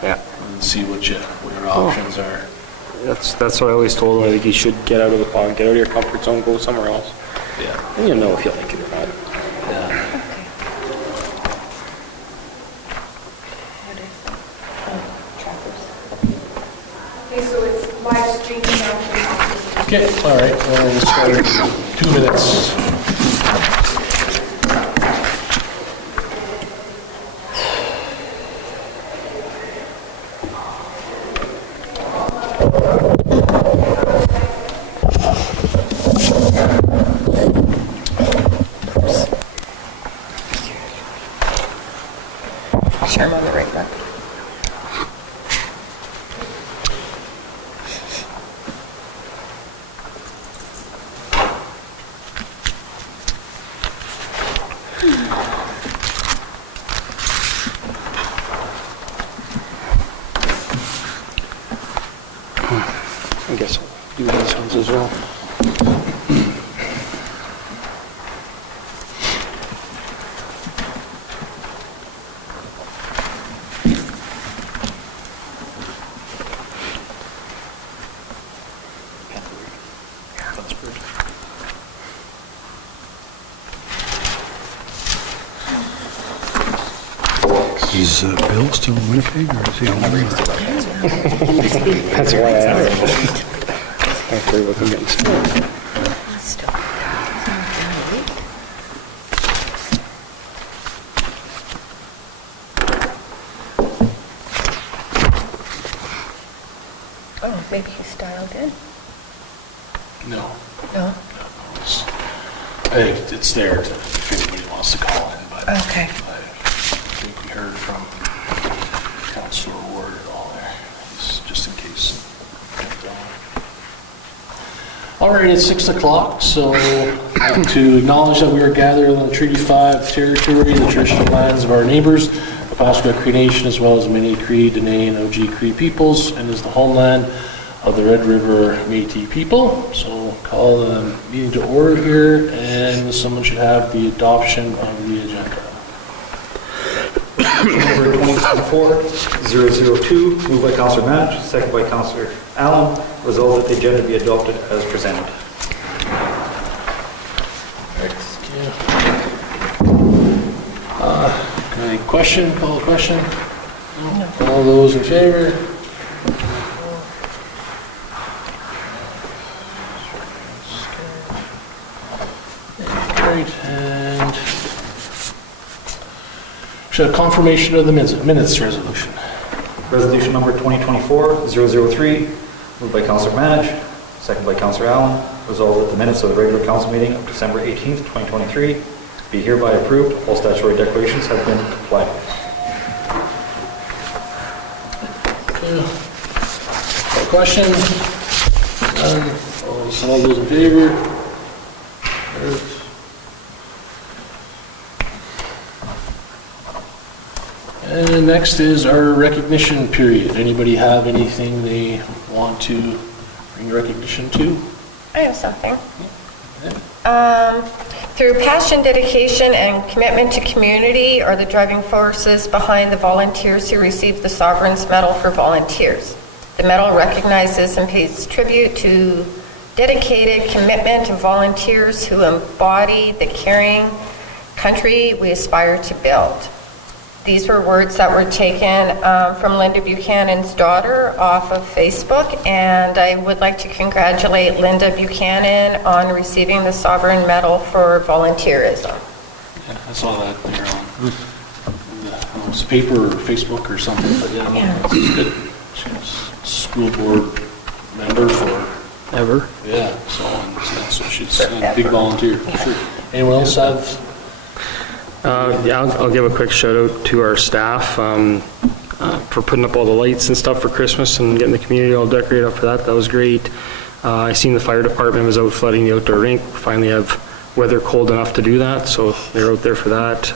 Yeah. and see what your options are. That's what I always told him. I think you should get out of the pond, get out of your comfort zone, go somewhere else. Yeah. And you'll know if you like it or not. Yeah. Okay, so it's live streaming now. Okay, all right, well, we'll start in 2 minutes. Sure, I'm on the right one. I guess I'll do these ones as well. Is Bill still in Winnipeg, or is he on the river? That's why I asked. I'm worried about them getting spilled. Oh, maybe he's dialed in. No. No? I think it's there if anybody wants to call in, but Okay. I think we heard from Councillor Ward and all there, just in case. All right, it's 6 o'clock, so to acknowledge that we are gathered on the Treaty 5 territory, the traditional lands of our neighbors, the Pasqua Cree Nation, as well as many Cree, Dene, and OG Cree peoples, and is the homeland of the Red River Métis people. So call the meeting to order here, and someone should have the adoption of the agenda. Number 2024-002, moved by Councillor Manich, second by Councillor Allen. Resolved that the agenda be adopted as presented. Any question? Call a question? No. All those in favor? Great, and should have confirmation of the minutes resolution. Resolution number 2024-003, moved by Councillor Manich, second by Councillor Allen. Resolved that the minutes of the regular council meeting of December 18th, 2023 be hereby approved. All statutory declarations have been complied with. Question? None. All those in favor? And next is our recognition period. Anybody have anything they want to bring recognition to? I have something. Through passion, dedication, and commitment to community are the driving forces behind the volunteers who received the Sovereign's Medal for Volunteers. The medal recognizes and pays tribute to dedicated commitment of volunteers who embody the caring country we aspire to build. These were words that were taken from Linda Buchanan's daughter off of Facebook, and I would like to congratulate Linda Buchanan on receiving the Sovereign Medal for Volunteerism. Yeah, I saw that there on the paper or Facebook or something, but yeah, no, it's good. She's school board member for Ever? yeah, so that's what she's a big volunteer for sure. Anyone else have? Yeah, I'll give a quick shout out to our staff for putting up all the lights and stuff for Christmas and getting the community all decorated up for that. That was great. I seen the fire department was out flooding the outdoor rink. Finally have weather cold enough to do that, so they're out there for that.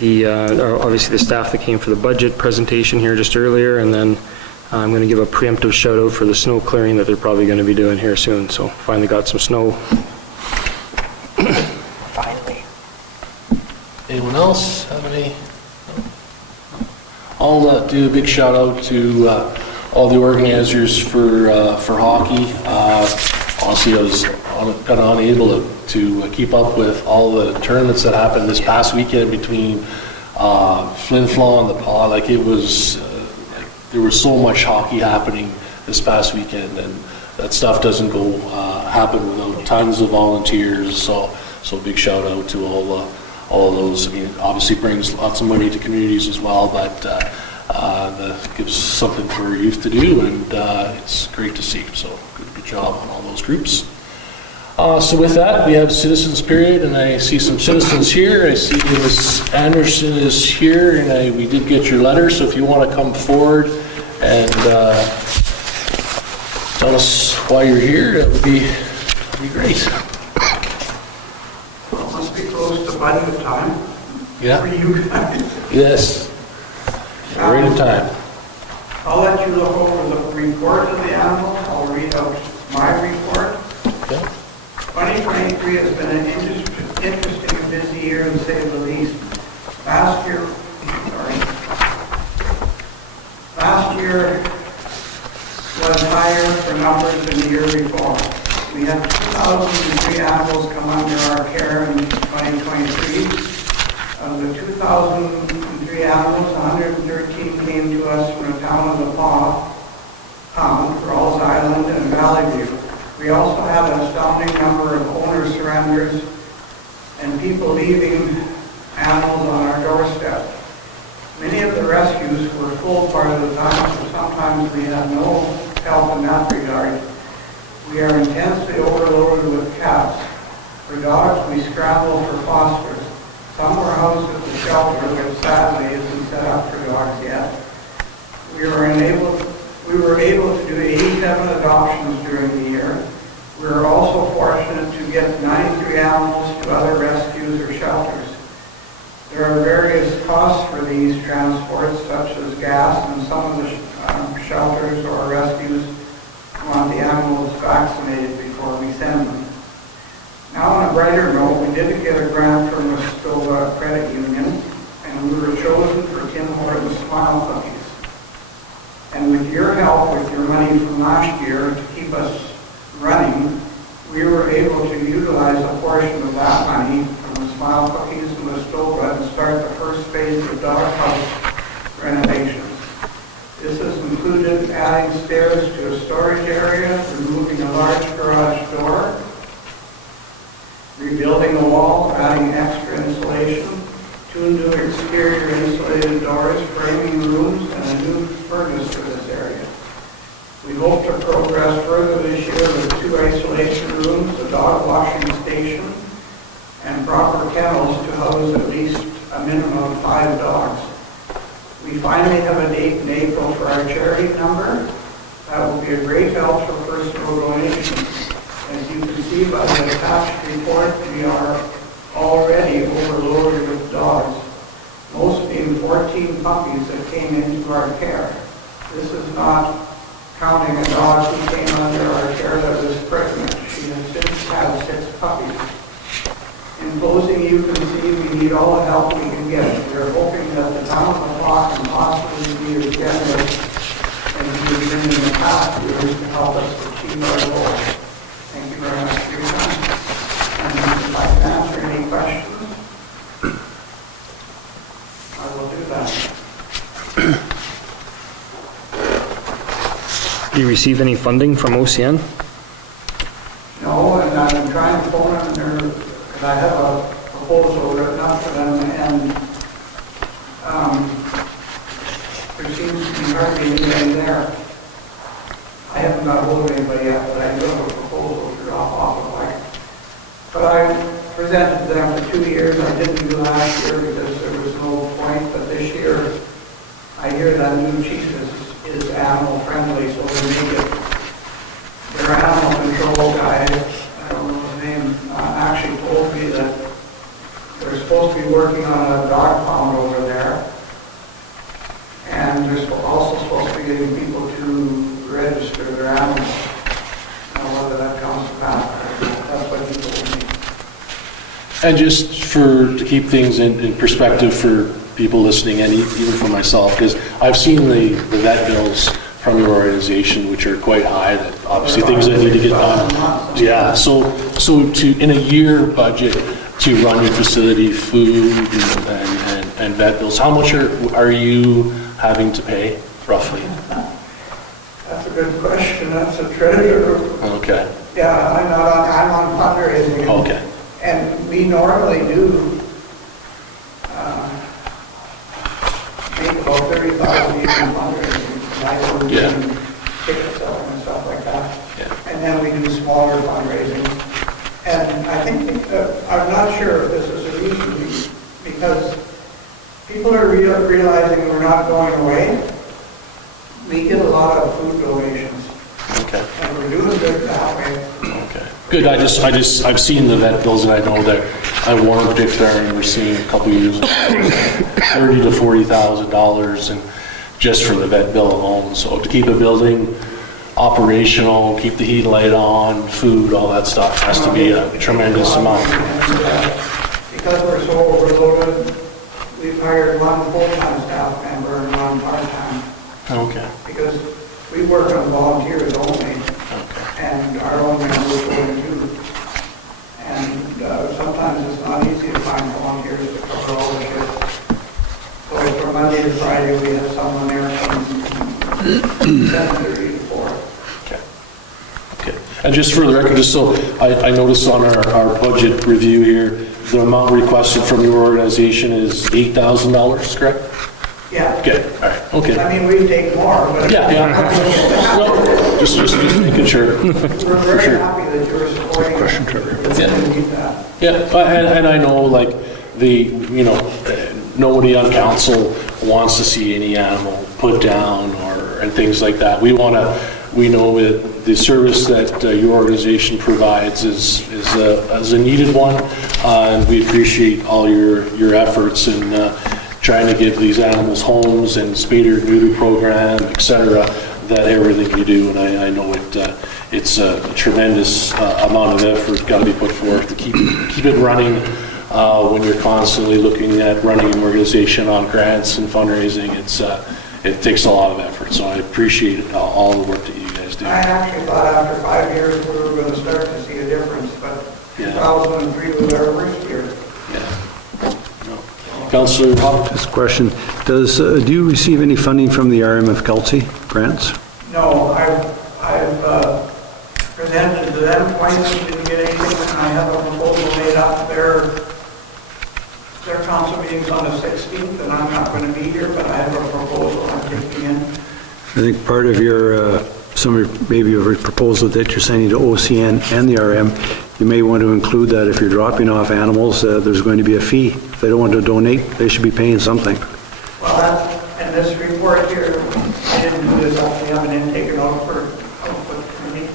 Obviously the staff that came for the budget presentation here just earlier, and then I'm going to give a preemptive shout out for the snow clearing that they're probably going to be doing here soon. So finally got some snow. Finally. Anyone else have any? I'll do a big shout out to all the organizers for hockey. Honestly, I was kind of unable to keep up with all the tournaments that happened this past weekend between Flin Flon and the Paw. Like it was, there was so much hockey happening this past weekend, and that stuff doesn't go happen without tons of volunteers. So big shout out to all of those. I mean, obviously brings lots of money to communities as well, but that gives something for youth to do, and it's great to see. So good job on all those groups. So with that, we have citizens period, and I see some citizens here. I see Ms. Anderson is here, and we did get your letter, so if you want to come forward and tell us why you're here, that would be great. Well, it must be close to budget time Yeah? for you guys. Yes. Right in time. I'll let you look over the report of the animal. I'll read out my report. Okay. 2023 has been an interesting and busy year, to say the least. Last year was higher for numbers than the year before. We had 2,003 animals come under our care in 2023. Of the 2,003 animals, 113 came to us from the town of the Paw, Rawls Island, and Valley View. We also had an astounding number of owner surrenders and people leaving animals on our doorstep. Many of the rescues were full part of the time, so sometimes we had no help in that regard. We are intensely overloaded with cats. For dogs, we scramble for fosters. Some were housed at the shelter, which sadly isn't set up for dogs yet. We were able to do 87 adoptions during the year. We were also fortunate to get 93 animals to other rescues or shelters. There are various costs for these transports, such as gas, and some of the shelters or rescues want the animals vaccinated before we send them. Now, on a brighter note, we did get a grant from the Stova Credit Union, and we were chosen for Tim Horton's Smile Puppies. And with your help, with your money from last year to keep us running, we were able to utilize a portion of that money from the Smile Puppies and the Stova and start the first phase of doghouse renovations. This has included adding stairs to a storage area, removing a large garage door, rebuilding a wall, adding extra insulation, 2 new exterior insulated doors, framing rooms, and a new furnace for this area. We hope to progress further this year with 2 isolation rooms, a dog washing station, and proper kennels to house at least a minimum of 5 dogs. We finally have a date in April for our charity number. That will be a great help for personal donations. As you can see by the attached report, we are already overloaded with dogs, most being 14 puppies that came into our care. This is not counting a dog who came under our care that was pregnant. She has since had 6 puppies. In closing, you can see we need all the help we can get. We are hoping that the town of Maplerock can possibly be as generous as we've been in the past years to help us achieve our goals. Thank you very much for your time. And if I can answer any questions, I will do that. Do you receive any funding from OCN? No, and I've been trying to phone them, and I have a proposal written up for them, and there seems to be hardly anybody there. I haven't got hold of anybody yet, but I do have a proposal to drop off of like. But I presented to them for 2 years. I didn't do last year because there was no point, but this year I hear that new chief is animal friendly, so they make it, their animal control guy, I don't know his name, actually told me that they're supposed to be working on a dog pound over there, and they're also supposed to be getting people to register their animals. Now, whether that comes to pass, that's what he told me. And just to keep things in perspective for people listening and even for myself, because I've seen the vet bills from your organization, which are quite high, that obviously things that need to get done. Yeah, so to, in a year budget, to run your facility, food and vet bills, how much are you having to pay roughly? That's a good question. That's a treasure. Okay, Yeah, I'm on fundraising. okay, And we normally do make about 30,000 in fundraising. Like Yeah. ticket selling and stuff like that. yeah, And then we do smaller fundraising. And I think, I'm not sure if this is a reason, because people are realizing we're not going away. We get a lot of food donations, okay. and we're doing good that way. Okay, good. I've seen the vet bills, and I know that I Warren particular, and we're seeing a couple of years ago, $30,000 to $40,000, and just for the vet bill alone. So to keep a building operational, keep the heat light on, food, all that stuff has to be a tremendous amount. Because we're so overloaded, we've hired one full-time staff member and one part-time, Okay. because we work on volunteers only, Okay. and our own members go in too. And sometimes it's not easy to find volunteers to cover all the shifts. So from Monday to Friday, we have someone there from 7:30 to 4. Okay. Okay. And just for the record, just so I noticed on our budget review here, the amount requested from your organization is $8,000, correct? Yeah. Okay, all right, okay. I mean, we take more, but Yeah, yeah. No, just making sure. we're very happy that you're supporting us. Question, Trevor. Because we need that. Yeah, and I know, like, nobody on council wants to see any animal put down and things like that. We know that the service that your organization provides is a needed one, and we appreciate all your efforts in trying to give these animals homes and spayed or neuter program, et cetera, that everything you do, and I know it's a tremendous amount of effort got to be put forth to keep it running when you're constantly looking at running an organization on grants and fundraising. It takes a lot of effort, so I appreciate all the work that you guys do. I actually thought after 5 years we were going to start to see a difference, but Yeah. 2003 was our worst year. Yeah. No. Councillor Hawk? This question, do you receive any funding from the RMF Kelsey grants? No, I've presented to them twice, didn't get anything, and I have a proposal made up. Their council meeting's on the 16th, and I'm not going to be here, but I have a proposal I'm taking in. I think part of your, maybe your proposal that you're sending to OCN and the RM, you may want to include that if you're dropping off animals, there's going to be a fee. If they don't want to donate, they should be paying something. Well, in this report here, I didn't do this, I actually have an intake and output committee.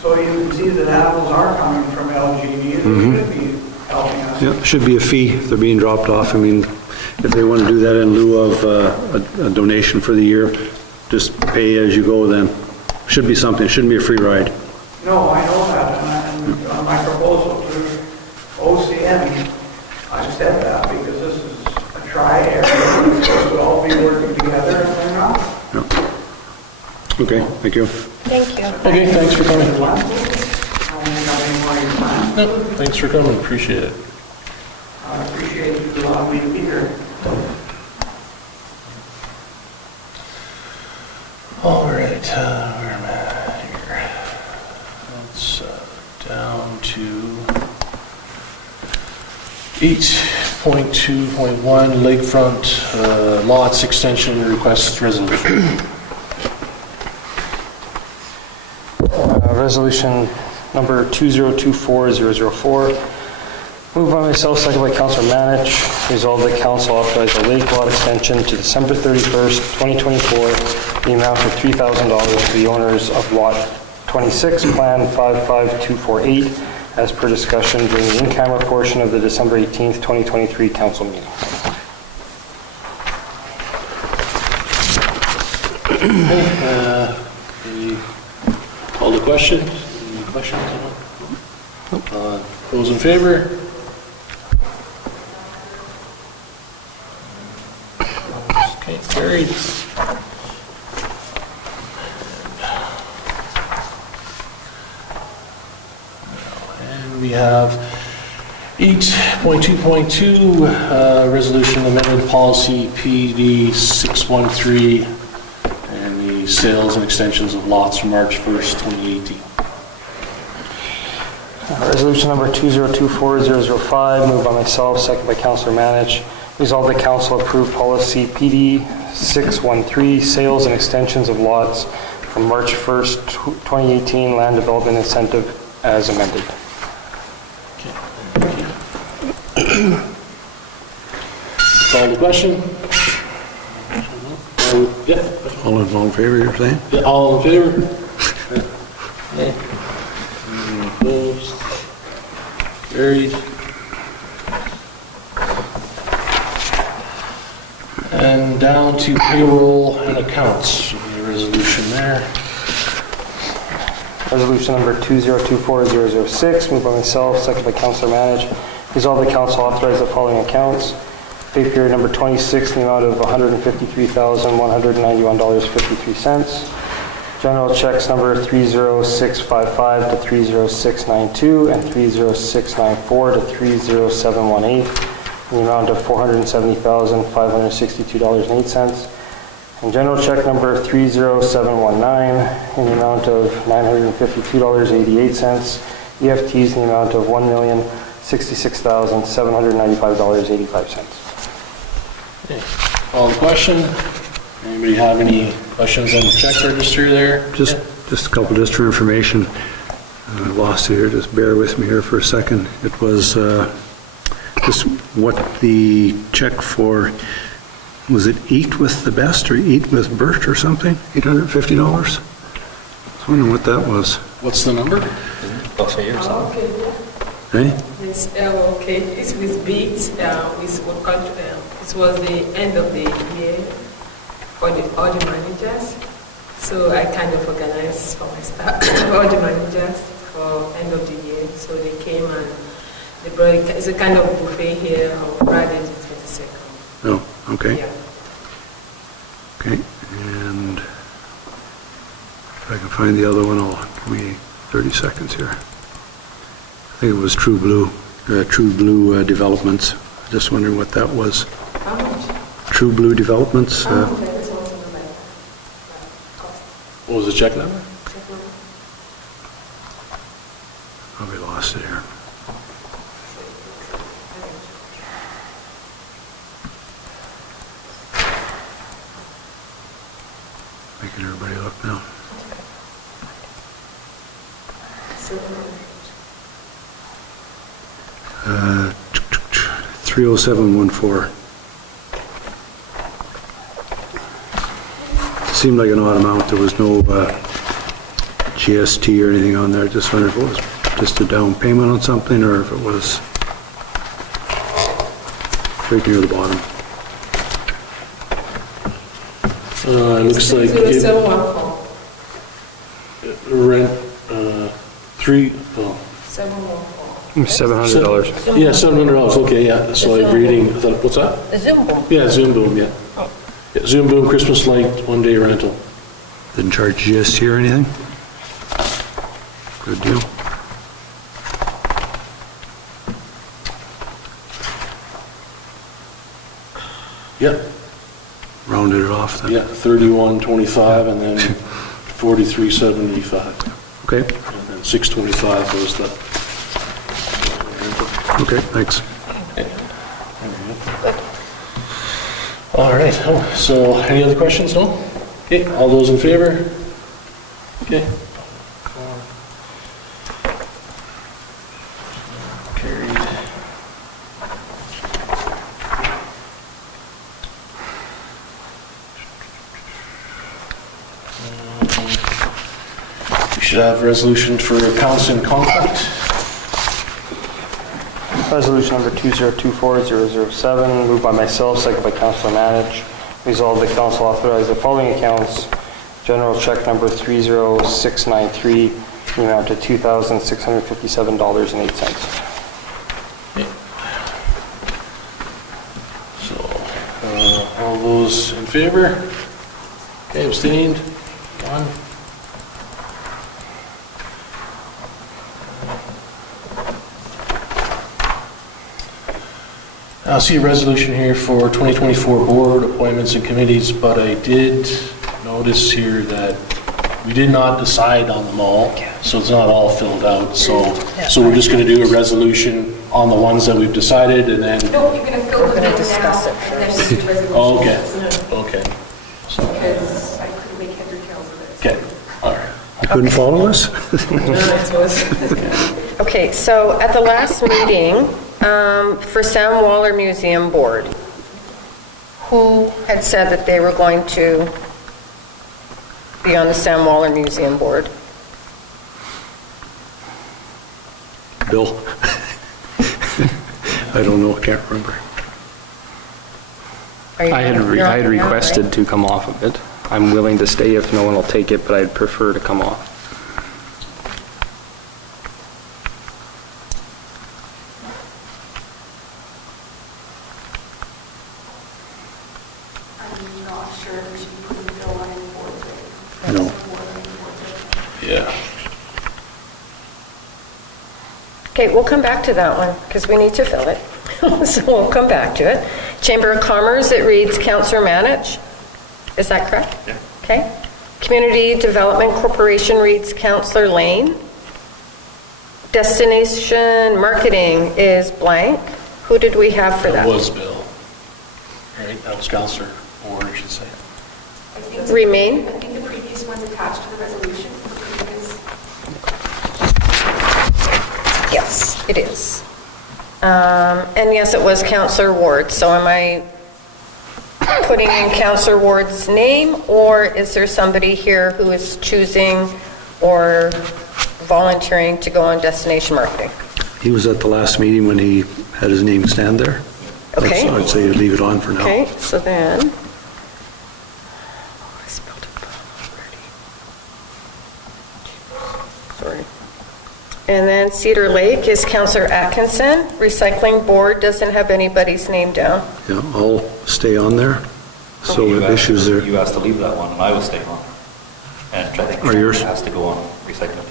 So you can see that animals are coming from LGD, and they should be helping us. Yeah, should be a fee if they're being dropped off. I mean, if they want to do that in lieu of a donation for the year, just pay as you go then. Should be something, shouldn't be a free ride. No, I know that, and on my proposal to OCN, I said that because this is a tri-area, we're supposed to all be working together, and they're not. Okay, thank you. Thank you. Okay, thanks for coming. I don't have any more in mind. No, thanks for coming, appreciate it. I appreciate you allowing me to be here. All right, where am I here? That's down to 8.2.1 Lakefront lots extension request resolution. Resolution number 2024-004, moved by myself, second by Councilor Manich, resolved that council authorize a lake lot extension to December 31st, 2024, the amount of $3,000 to the owners of Lot 26, Plan 55248, as per discussion during the in-camera portion of the December 18th, 2023 council meeting. Call the question? Any questions? Those in favor? Okay, carried. And we have 8.2.2, resolution amended policy PD 613, and the sales and extensions of lots from March 1st, 2018. Resolution number 2024-005, moved by myself, second by Councilor Manich. Resolved that council approve policy PD 613, sales and extensions of lots from March 1st, 2018, land development incentive as amended. Call the question? Yeah, All in favor, you're saying? yeah, all in favor? Nay. Opposed? Carried. And down to payroll and accounts, the resolution there. Resolution number 2024-006, moved by myself, second by Councilor Manich. Resolved that council authorize the following accounts. Pay period number 26 in the amount of $153,191.53. General checks number 30655 to 30692 and 30694 to 30718 in the amount of $470,562.08. And general check number 30719 in the amount of $952.88. EFTs in the amount of $1,066,795.85. Okay. Call the question. Anybody have any questions on the check register there? Just a couple, just for information. I lost it here, just bear with me here for a second. It was just what the check for, was it Eat with the Best or Eat with Bert or something? $850? I was wondering what that was. What's the number? Plus a year or something. Okay, Eh? it's, okay, it's with beats, it was the end of the year for all the managers, so I kind of organized for my staff, all the managers for end of the year, so they came and they brought, it's a kind of buffet here on Friday the 22nd. Oh, okay. Yeah. Okay, and if I can find the other one, give me 30 seconds here. I think it was True Blue Developments. Just wondering what that was. How much? True Blue Developments. That is also not like cost. What was the check number? Oh, we lost it here. Making everybody look now. 30714. Seemed like an odd amount. There was no GST or anything on there. Just wondered if it was just a down payment on something or if it was right near the bottom. It looks like 0714. rent, three, oh, 714. $700. yeah, $700, okay, yeah, so I'm reading, I thought, what's that? The Zoom Boom. Yeah, Zoom Boom, yeah. Yeah, Zoom Boom Christmas light, 1-day rental. Didn't charge GST or anything? Good deal. Yeah, Rounded it off then. yeah, 3125 and then 4375. Okay, And then 625 was the rental. okay, thanks. All right, so any other questions, no? Okay, all those in favor? Okay. Carried. We should have resolution for accounts in conflict. Resolution number 2024-007, moved by myself, second by Councilor Manich. Resolved that council authorize the following accounts. General check number 30693, in the amount of $2,657.08. So, all those in favor? Okay, abstained? One. I see a resolution here for 2024 board appointments and committees, but I did notice here that we did not decide on them all, so it's not all filled out. So we're just going to do a resolution on the ones that we've decided, and then. No, you're going to fill them in now, discuss it and then we do resolutions. Oh, okay, okay, Because I couldn't make heads or tails of it. okay, all right. You couldn't follow us? Okay, so at the last meeting, for Sam Waller Museum Board, who had said that they were going to be on the Sam Waller Museum Board? Bill? I don't know, can't remember. Are you- I had you're on I had there now, requested right? to come off of it. I'm willing to stay if no one will take it, but I'd prefer to come off. I'm not sure if we should be putting Bill on any board today. No. Yeah. Okay, we'll come back to that one, because we need to fill it. So we'll come back to it. Chamber of Commerce, it reads Counselor Manich. Is that correct? Yeah. Okay. Community Development Corporation reads Counselor Lane. Destination Marketing is blank. Who did we have for That that? was Bill. Right, that was Counselor Ward, I should say. I think the- Remain? I think the previous one's attached to the resolution. The previous- Yes, it is. And yes, it was Counselor Ward. So am I putting in Counselor Ward's name, or is there somebody here who is choosing or volunteering to go on Destination Marketing? He was at the last meeting when he had his name stand there. Okay. I'd say leave it on for now. Okay, so then. I spelled it wrong already. Sorry. And then Cedar Lake is Counselor Atkinson. Recycling Board doesn't have anybody's name down. Yeah, I'll stay on there. So You if asked- issues there, You asked to leave that one, and I will stay on. And I think Are yours? has to go on recycling.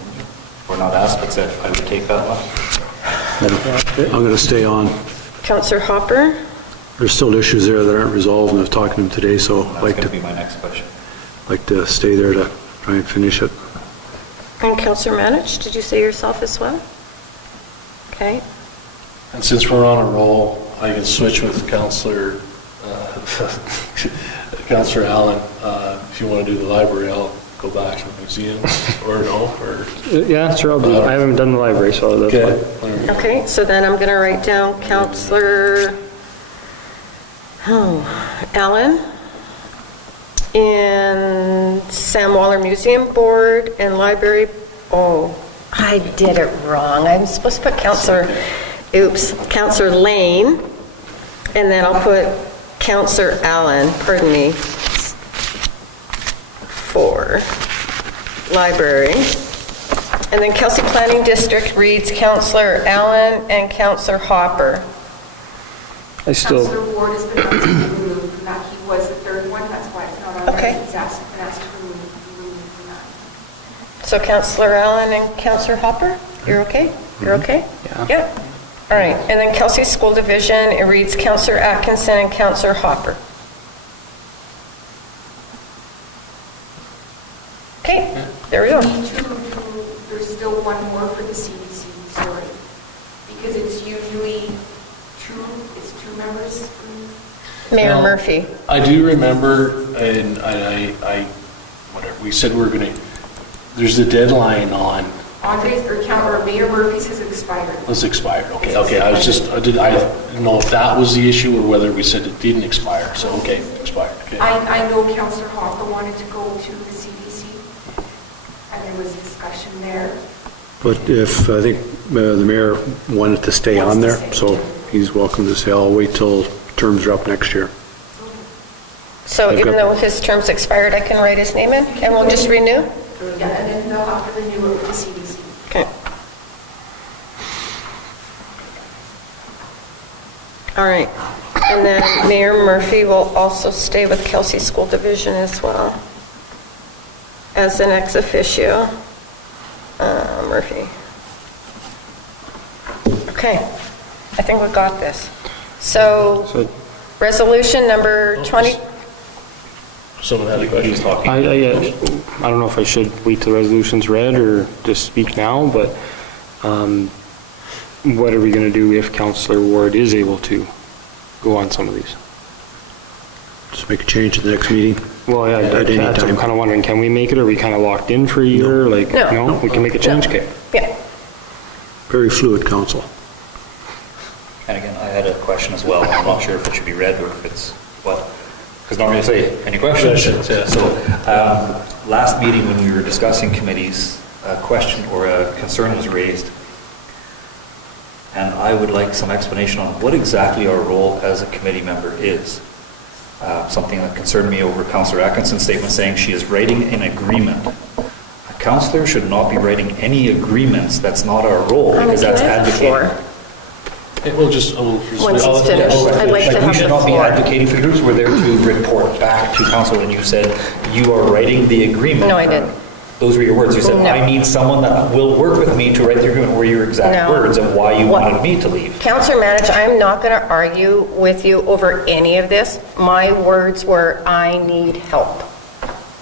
We're not asked, but said I would take that one. I'm going to stay on. Counselor Hopper, There's still issues there that aren't resolved, and I was talking to him today, so That's I'd like going to to, be my next question. like to stay there to try and finish it. and Counselor Manich, did you say yourself as well? Okay, And since we're on a roll, I can switch with Counselor, Counselor Allen. If you want to do the library, I'll go back to the museum, or no, or... Yeah, sure, I'll do it. I haven't done the library, so that's fine. Okay. okay, so then I'm going to write down Counselor Allen in Sam Waller Museum Board and Library. Oh, I did it wrong. I'm supposed to put Counselor Lane, and then I'll put Counselor Allen, pardon me, for Library. And then Kelsey Planning District reads Counselor Allen and Counselor Hopper. I still, Counselor Ward has been asked to be removed from that. He was the third one, that's why it's not on there. Okay. He's been asked to be removed from that. So Counselor Allen and Counselor Hopper, you're okay? You're okay? Yeah. Yep. All right, and then Kelsey School Division, it reads Counselor Atkinson and Counselor Hopper. Okay, there we go. We need to do, there's still one more for the CDC, sorry. Because it's usually it's two members. Mayor Now, Murphy. I do remember, and I whatever, we said we were going to, there's a deadline on, Andre's, or Mayor Murphy's has expired. it's expired, okay, I didn't know if that was the issue or whether we said it didn't expire, so, okay, expired, okay. I know Councillor Hopper wanted to go to the CDC, and there was discussion there. But if, I think the mayor wanted to stay on there, so he's welcome to say, I'll wait till terms are up next year. So I've even got- though his term's expired, I can write his name in, and we'll just renew? Yeah, and then they'll have to renew it with the CDC. Okay. All right. And then Mayor Murphy will also stay with Kelsey School Division as well as an ex officio. Murphy. Okay, I think we got this. So, resolution number 20. Someone had a question. I don't know if I should wait till the resolution's read or just speak now, but what are we going to do if Councillor Ward is able to go on some of these? Just make a change at the next meeting. Well, yeah, At any that's what I'm time. kind of wondering, can we make it, or are we kind of locked in for a year? Like, No. we can make a change, okay? Yeah. Very fluid, council. And again, I had a question as well. I'm not sure if it should be read or if it's what, because normally I say, any questions? Questions, yeah. So, last meeting when we were discussing committees, a question or a concern was raised. And I would like some explanation on what exactly our role as a committee member is. Something that concerned me over Councillor Atkinson's statement saying she is writing an agreement. A councillor should not be writing any agreements. That's not our role, because that's Can I have the advocating. floor? We'll just, Once it's finished, I'd like to We have should the not be floor. advocating for groups. We're there to report back to council, and you said you are writing the agreement. No, I didn't. Those were your words. You said, No. I need someone that will work with me to write the agreement, were your exact No. words of why you What- wanted me to leave. Councillor Manich, I'm not going to argue with you over any of this. My words were, I need help.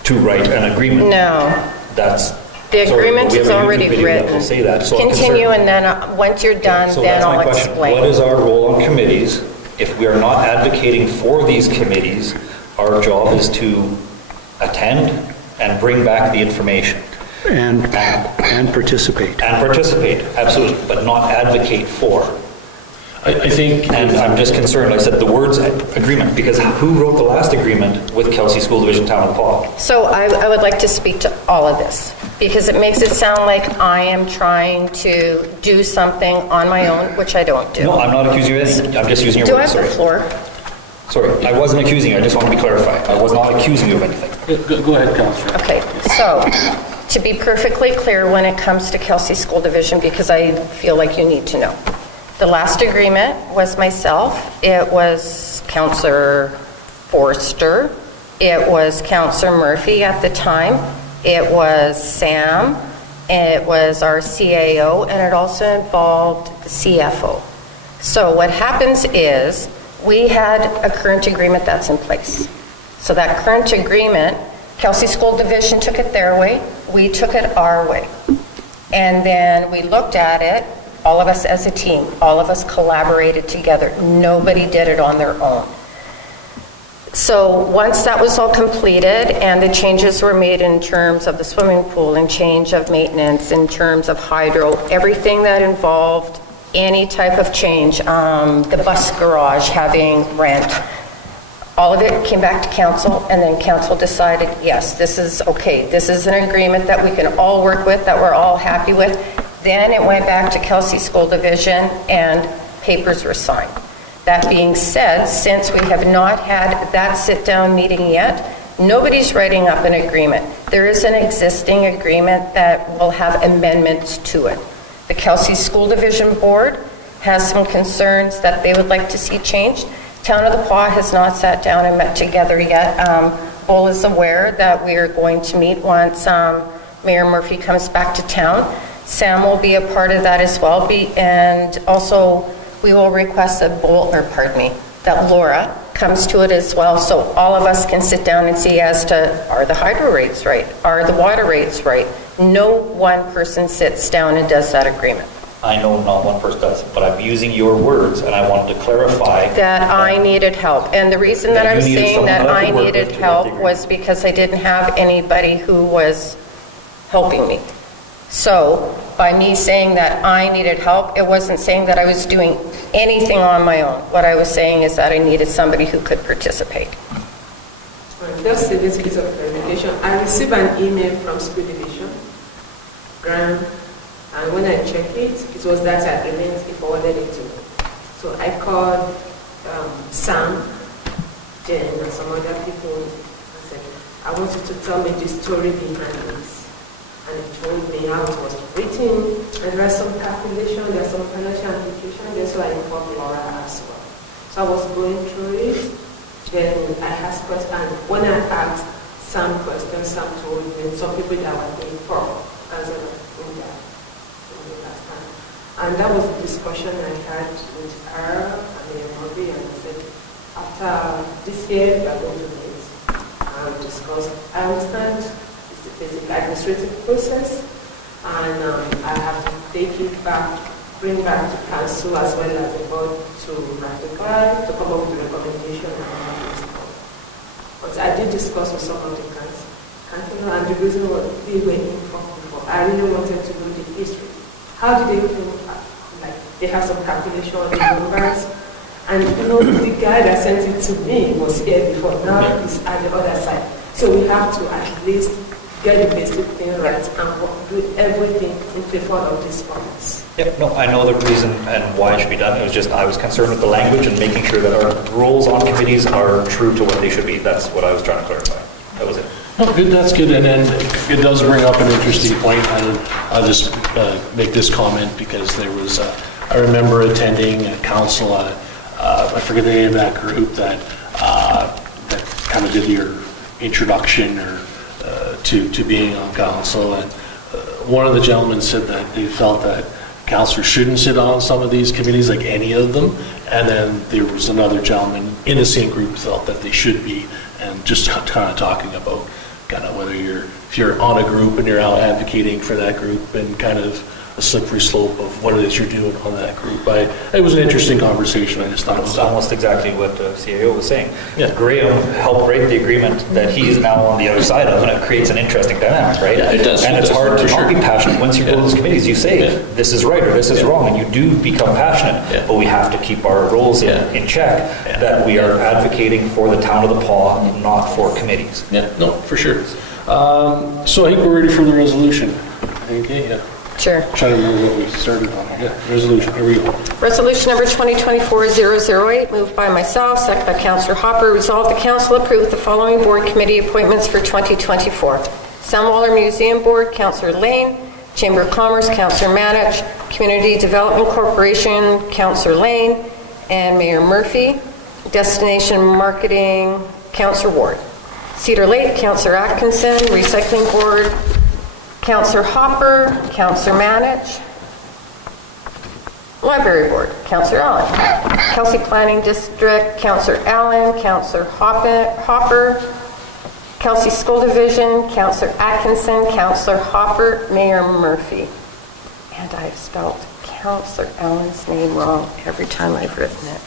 To write an agreement. No. That's. The sorry, agreement but we have is a YouTube already video that written. will say that, so I'm Continue, concerned. and then once you're done, So then that's my I'll question. explain. What is our role on committees? If we are not advocating for these committees, our job is to attend and bring back the information. And participate. And participate, absolutely, but not advocate for. I think, And I'm just concerned, I said the words agreement, because who wrote the last agreement with Kelsey School Division Town of Paul? So I would like to speak to all of this, because it makes it sound like I am trying to do something on my own, which I don't do. No, I'm not accusing you of anything, I'm just using your Do I words, have the sorry. floor? Sorry, I wasn't accusing you, I just want to be clarified. I was not accusing you of anything. go ahead, Councillor. Okay, so to be perfectly clear when it comes to Kelsey School Division, because I feel like you need to know. The last agreement was myself, it was Councillor Forster, it was Councillor Murphy at the time, it was Sam, it was our CAO, and it also involved the CFO. So what happens is, we had a current agreement that's in place. So that current agreement, Kelsey School Division took it their way, we took it our way. And then we looked at it, all of us as a team, all of us collaborated together. Nobody did it on their own. So once that was all completed and the changes were made in terms of the swimming pool and change of maintenance, in terms of hydro, everything that involved any type of change, the bus garage having rent, all of it came back to council, and then council decided, yes, this is okay. This is an agreement that we can all work with, that we're all happy with. Then it went back to Kelsey School Division, and papers were signed. That being said, since we have not had that sit-down meeting yet, nobody's writing up an agreement. There is an existing agreement that will have amendments to it. The Kelsey School Division Board has some concerns that they would like to see changed. Town of the Paw has not sat down and met together yet. Bull is aware that we are going to meet once Mayor Murphy comes back to town. Sam will be a part of that as well. And also, we will request that that Laura comes to it as well, so all of us can sit down and see as to, are the hydro rates right? Are the water rates right? No one person sits down and does that agreement. I know not one person does, but I'm using your words, and I wanted to clarify. That I needed help. And the reason that That I'm you needed saying someone that that I could work needed with to help write the was because I didn't have anybody who was helping me. So by me saying that I needed help, it wasn't saying that I was doing anything on my own. What I was saying is that I needed somebody who could participate. Just a little bit of clarification. I received an email from School Division, Graham, and when I checked it, it was that agreement he forwarded it to me. So I called Sam, Jen, and some other people. I said, I want you to tell me the story behind this. And he told me how it was written, and there are some calculations, there are some financial implications, and so I informed Laura as well. So So I was going through it, then I asked questions, and when I asked some questions, some told me, some people that were being for answered in the last time. And that was the discussion I had with her and the MRB, and I said, after this year, we are going to meet and discuss. I understand it's a basic administrative process, and I have to take it back, bring back to council as well as the board to ratify, to come up with a recommendation and all this stuff. But I did discuss with some of the council, and the reason was they were informed before. I really wanted to know the history. How did they feel? Like they have some calculation on the numbers. And you know, the guy that sent it to me was here before. Now he's at the other side. So we have to at least get the basic thing right and do everything in favor of these funds. Yep, no, I know the reason and why it should be done. It was just I was concerned with the language and making sure that our rules on committees are true to what they should be. That's what I was trying to clarify. That was it. No, good, that's good, and then it does bring up an interesting point, and I'll just make this comment because there was, I remember attending a council, I forget the name of that group that kind of did your introduction or to being on council, and one of the gentlemen said that they felt that councillors shouldn't sit on some of these committees, like any of them, and then there was another gentleman in the same group who felt that they should be, and just kind of talking about kind of whether if you're on a group and you're out advocating for that group and kind of a slippery slope of what it is you're doing on that group. It was an interesting conversation. I just thought it was almost exactly what the CAO was saying. Yeah. Graham helped write the agreement that he is now on the other side of, and it creates an interesting dynamic, right? Yeah, it does. And it's hard to not be passionate. Once you go to those committees, you say, this is right or this is wrong, and you do become passionate, but we have to keep our roles in check, that we are advocating for the town of the Paw, not for committees. Yeah, no, for sure. So I think we're ready for the resolution. Okay, yeah. Sure. Trying to remember what we started on. Yeah, resolution. Here we go. Resolution number 2024-008, moved by myself, second by Councillor Hopper. Resolved the council approve the following board committee appointments for 2024. Sunwaller Museum Board, Councillor Lane. Chamber of Commerce, Councillor Manich. Community Development Corporation, Councillor Lane. And Mayor Murphy. Destination Marketing, Councillor Ward. Cedar Lake, Councillor Atkinson. Recycling Board, Councillor Hopper, Councillor Manich. Library Board, Councillor Allen. Kelsey Planning District, Councillor Allen, Councillor Hopper. Kelsey School Division, Councillor Atkinson, Councillor Hopper, Mayor Murphy. And I've spelled Councillor Allen's name wrong every time I've written it.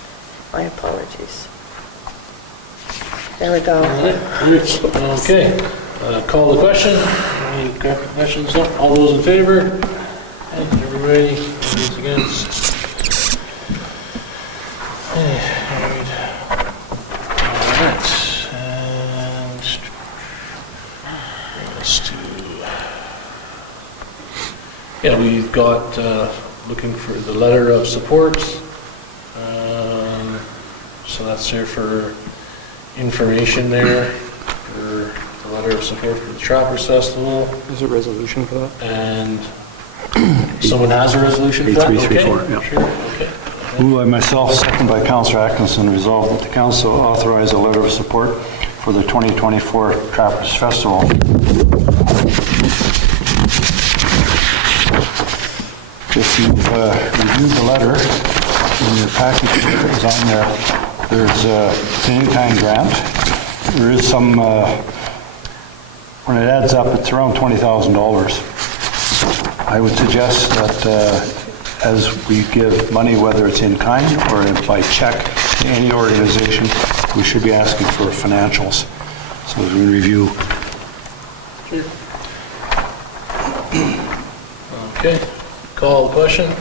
My apologies. There we go. Okay. Call the question. Any questions? No? All those in favor? Okay, everybody? Those against? Okay, carried. All right. And bring us to... Yeah, we've got looking for the letter of support. So that's there for information there for the letter of support for the Trappers Festival. Is there a resolution for that? And someone has a resolution for that? 8334, Okay, yeah. sure, okay. Moved by myself, second by Councillor Atkinson, resolved that the council authorize a letter of support for the 2024 Trappers Festival. If you've reviewed the letter in your package that was on there, there's an in-kind grant. There is some, when it adds up, it's around $20,000. I would suggest that as we give money, whether it's in kind or by check to any organization, we should be asking for financials. So as we review. Okay, call the question.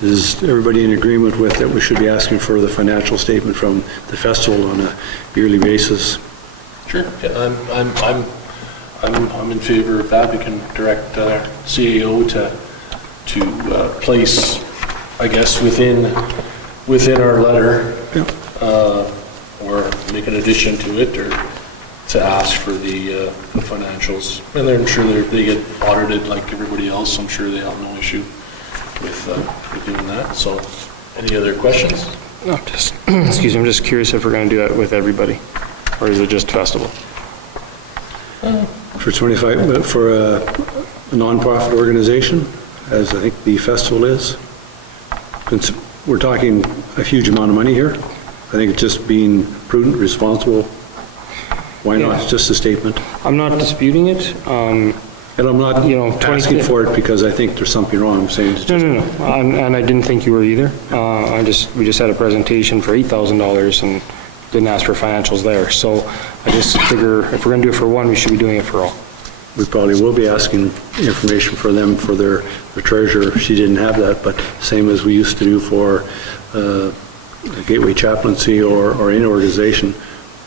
Is everybody in agreement with that we should be asking for the financial statement from the festival on a yearly basis? Sure. Yeah, I'm in favor of that. We can direct CAO to place, I guess, within our letter, or make an addition to it, or to ask for the financials. And I'm sure they get audited like everybody else. I'm sure they have no issue with doing that. So, any other questions? I'm just, excuse me, I'm just curious if we're going to do that with everybody, or is it just festival? For 25, for a nonprofit organization, as I think the festival is, since we're talking a huge amount of money here, I think it's just being prudent, responsible. Why not? It's just a statement. I'm not disputing it. And I'm not, You know, asking for it because I think there's something wrong. I'm saying it's No, just, no, no, and I didn't think you were either. We just had a presentation for $8,000 and didn't ask for financials there. So I just figure if we're going to do it for one, we should be doing it for all. we probably will be asking information for them for their treasurer. She didn't have that, but same as we used to do for the Gateway Chaplaincy or any organization.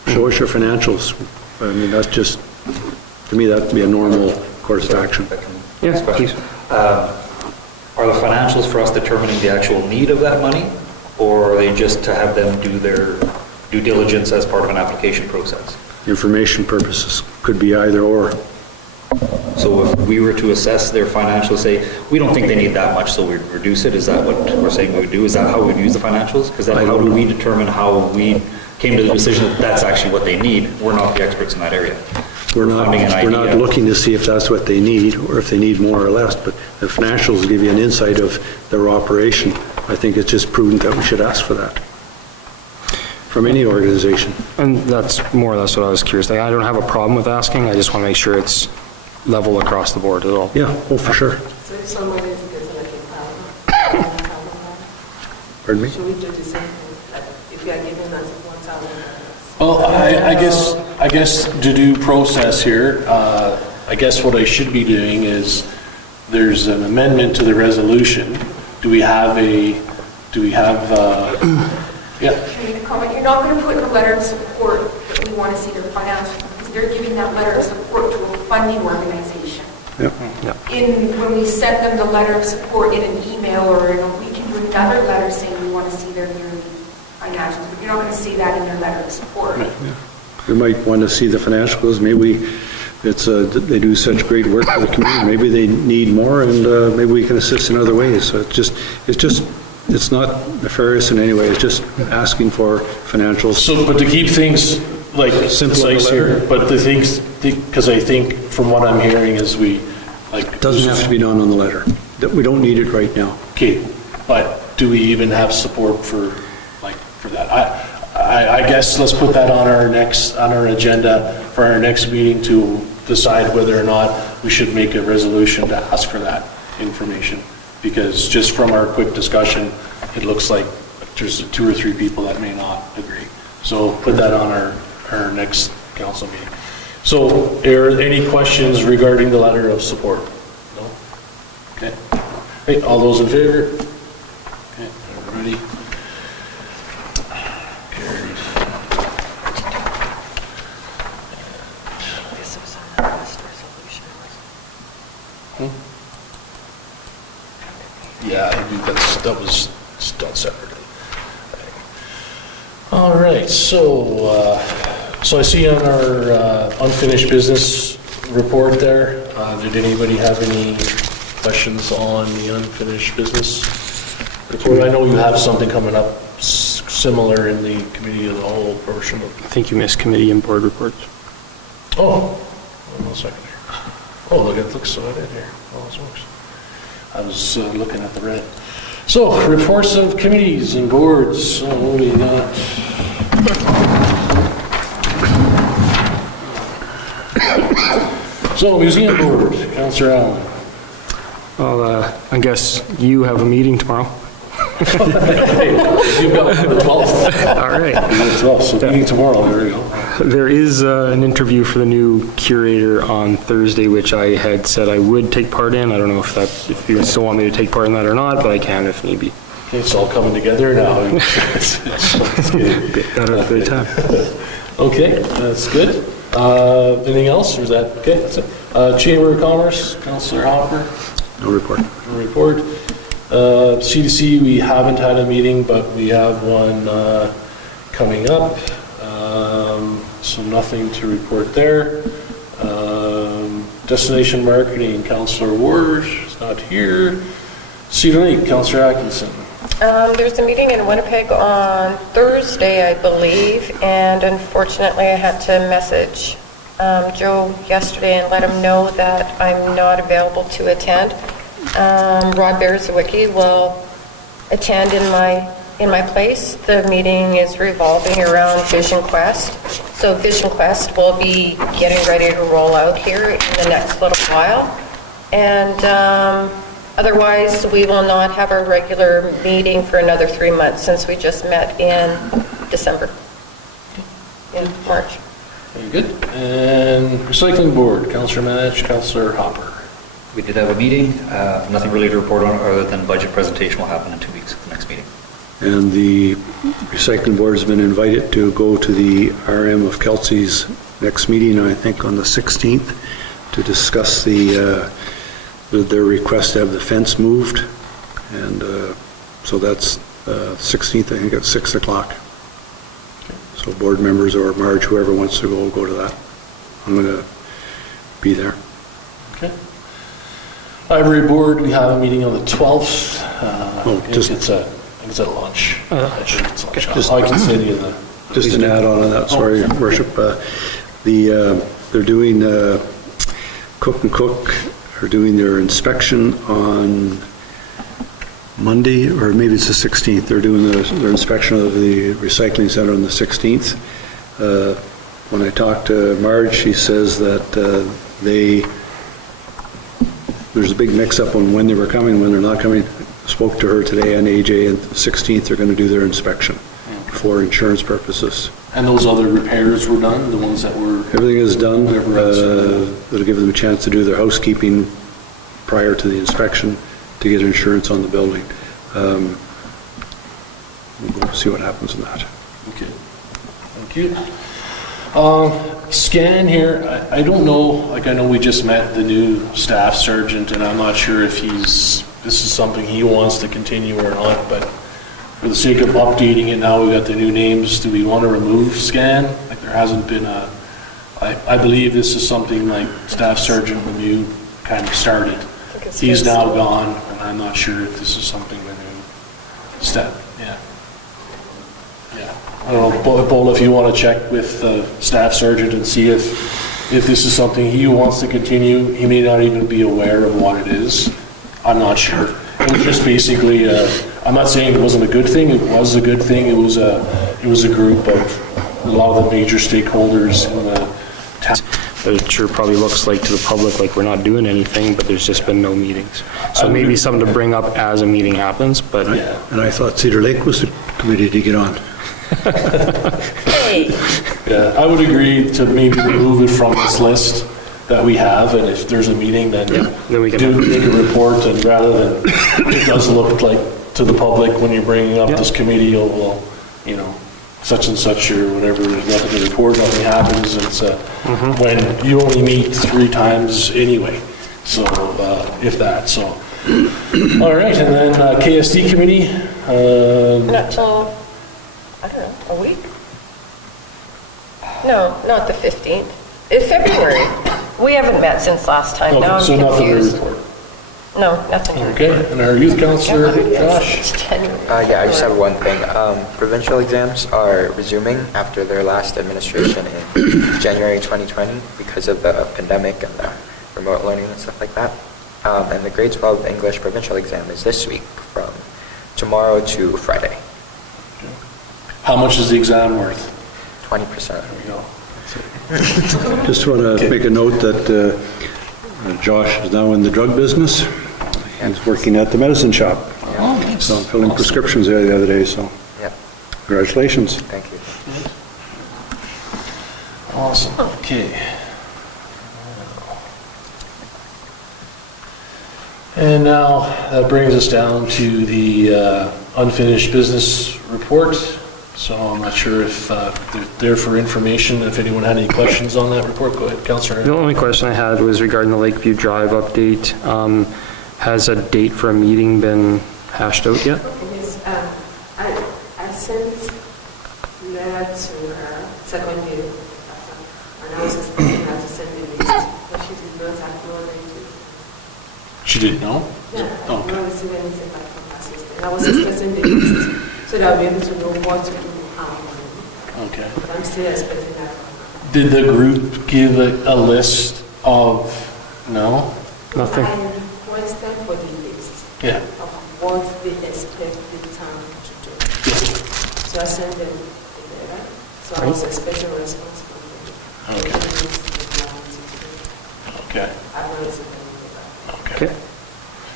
Show us your financials. I mean, that's just, to me, that'd be a normal course of action. Yeah, Next question. please. Are the financials for us determining the actual need of that money, or are they just to have them do their due diligence as part of an application process? Information purposes, could be either or. So if we were to assess their financials, say, we don't think they need that much, so we'd reduce it, is that what we're saying we would do? Is that how we'd use the financials? Because then how do we determine how we came to the decision that that's actually what they need? We're not the experts in that area. We're not looking to see if that's what they need or if they need more or less, but the financials give you an insight of their operation. I think it's just prudent that we should ask for that from any organization. And that's more or less what I was curious. I don't have a problem with asking. I just want to make sure it's level across the board at all. Yeah, oh, for sure. So if someone is getting like $1,000, Pardon me? should we do the same thing? Like if you are giving us $1,000? Well, I guess to do process here, I guess what I should be doing is, there's an amendment to the resolution. Do we have, yeah, Can I make a comment? You're not going to put in a letter of support that we want to see their financials, because they're giving that letter of support to a funding organization. Yeah. When we send them the letter of support in an email, or we can do another letter saying we want to see their yearly financials, but you're not going to see that in their letter of support. We might want to see the financials. Maybe they do such great work for the community. Maybe they need more, and maybe we can assist in other ways. So it's not nefarious in any way. It's just asking for financials. so, but to keep things like Simple on the concise here, but the things, because I think from what I'm hearing is Doesn't have to be done on the letter. That we don't need it right now. Okay, but do we even have support for that? I guess let's put that on our agenda for our next meeting to decide whether or not we should make a resolution to ask for that information. Because just from our quick discussion, it looks like there's 2 or 3 people that may not agree. So put that on our next council meeting. So are there any questions regarding the letter of support? No? Okay. Hey, all those in favor? Okay, everybody? Carried. Yeah, I do, that was done separately. All right, so I see on our unfinished business report there, did anybody have any questions on the unfinished business report? I know you have something coming up similar in the committee of the whole portion of. I think you missed committee and board reports. Oh, one second here. Oh, look, it looks so good here. Oh, it works. I was looking at the red. So, reports of committees and boards. So, what do you got? So, museum board, Councillor Allen. Well, I guess you have a meeting tomorrow. Hey, you've got the 12th. All right. So, meeting tomorrow, there we go. There is an interview for the new curator on Thursday, which I had said I would take part in. I don't know if you still want me to take part in that or not, but I can if need be. Okay, it's all coming together now. It's good. Got a good time. Okay, that's good. Anything else, or is that, okay, that's it. Chamber of Commerce, Councillor Hopper. No report. No report. CDC, we haven't had a meeting, but we have one coming up. So nothing to report there. Destination Marketing, Councillor Ward is not here. Cedar Lake, Councillor Atkinson. There's a meeting in Winnipeg on Thursday, I believe, and unfortunately I had to message Joe yesterday and let him know that I'm not available to attend. Rod Bereswicki will attend in my place. The meeting is revolving around Vision Quest. So Vision Quest will be getting ready to roll out here in the next little while. And otherwise, we will not have our regular meeting for another 3 months since we just met in December, in March. Very good. And Recycling Board, Councillor Manich, Councillor Hopper. We did have a meeting, nothing really to report on other than budget presentation will happen in 2 weeks, the next meeting. And the recycling board has been invited to go to the RM of Kelsey's next meeting, I think on the 16th, to discuss their request to have the fence moved. And so that's 16th, I think at 6 o'clock. So board members or Marge, whoever wants to go to that. I'm going to be there. Okay. Library Board, we have a meeting on the 12th. It's at lunch. Actually, it's lunch. Just- I can say the Just an add-on on that, sorry, Your Worship. They're doing, Cook and Cook are doing their inspection on Monday, or maybe it's the 16th. They're doing their inspection of the recycling center on the 16th. When I talked to Marge, she says that there's a big mix-up on when they were coming, when they're not coming. Spoke to her today and AJ, and the 16th they're going to do their inspection for insurance purposes. And those other repairs were done, the ones that were... Everything is done. Whatever else. It'll give them a chance to do their housekeeping prior to the inspection to get insurance on the building. We'll see what happens in that. Okay, thank you. Scan here, I don't know, like I know we just met the new staff sergeant, and I'm not sure if this is something he wants to continue or not, but for the sake of updating it now, we got the new names, do we want to remove Scan? Like there hasn't been I believe this is something like Staff Sergeant Lemieux kind of started. He's now gone, and I'm not sure if this is something the new step, yeah. I don't know, Paul, if you want to check with Staff Sergeant and see if this is something he wants to continue. He may not even be aware of what it is. I'm not sure. It was just basically, I'm not saying it wasn't a good thing. It was a good thing. It was a group of a lot of the major stakeholders in the town. But it sure probably looks like to the public like we're not doing anything, but there's just been no meetings. So maybe something to bring up as a meeting happens, but... Yeah. And I thought Cedar Lake was the committee to get on. Hey, Yeah, I would agree to maybe remove it from this list that we have, and if there's a meeting, then then we can- make a report, and rather than, it does look like to the public when you're bringing up this committee, well, you know, such and such or whatever, there's nothing to report, nothing happens, it's when you only meet 3 times anyway, so, if that, so. All right, and then KSD committee, not till, I don't know, a week? No, not the 15th. It's February. We haven't met since last time. Now okay, so I'm nothing to confused. report. No, nothing to Okay, report. and our youth counselor, Josh? It's January. Yeah, I just have one thing. Provincial exams are resuming after their last administration in January 2020 because of the pandemic and the remote learning and stuff like that. And the grade 12 English provincial exam is this week from tomorrow to Friday. How much is the exam worth? 20%. There we go. Just want to make a note that Josh is now in the drug business. He's working at the medicine shop. So I'm filling prescriptions there the other day, so Yep, congratulations. thank you. Awesome, okay. And now that brings us down to the unfinished business report. So I'm not sure if they're there for information. If anyone had any questions on that report, go ahead, Councillor. The only question I had was regarding the Lakeview Drive update. Has a date for a meeting been hashed out yet? Yes, I sent letter to her secondly, and I was expecting her to send the list, but she did not acknowledge it. She didn't know? Yeah, I Okay. did not receive anything back from her sister. And I was expecting the list so that I'll be able to know what to do. Okay. But I'm still expecting that. Did the group give a list of, no? Nothing. I requested for the list Yeah. of what they expect the town to do. So I sent them the letter. So I was expecting a response from them. Okay. Okay. I've not received any. Okay. Okay.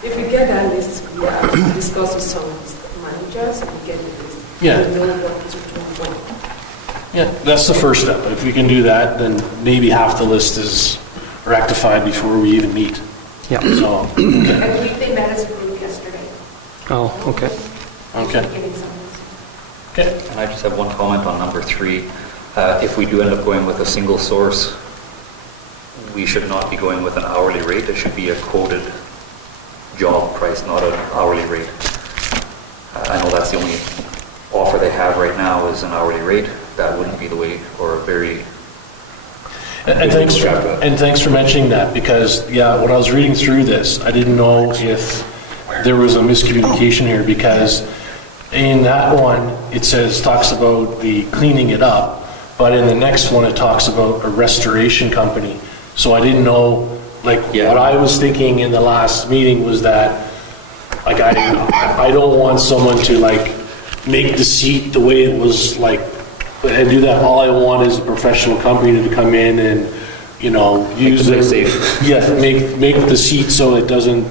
If we get that list, we are discussing some managers, we get the list. Yeah. We know what to do when. Yeah, that's the first step. If we can do that, then maybe half the list is rectified before we even meet. Yeah. So, I believe they met as a group yesterday. Oh, okay. Okay. Getting some list. Okay. And I just have one comment on number 3. If we do end up going with a single source, we should not be going with an hourly rate. It should be a quoted job price, not an hourly rate. I know that's the only offer they have right now is an hourly rate. That wouldn't be the way, or a very... And thanks for mentioning that, because, yeah, when I was reading through this, I didn't know if there was a miscommunication here, because in that one, it talks about the cleaning it up, but in the next one, it talks about a restoration company. So I didn't know, like, what I was thinking in the last meeting was that, like, I don't want someone to, like, make the seat the way it was, like, and do that. All I want is a professional company to come in and, you know, use it. Yeah, make the seat so it doesn't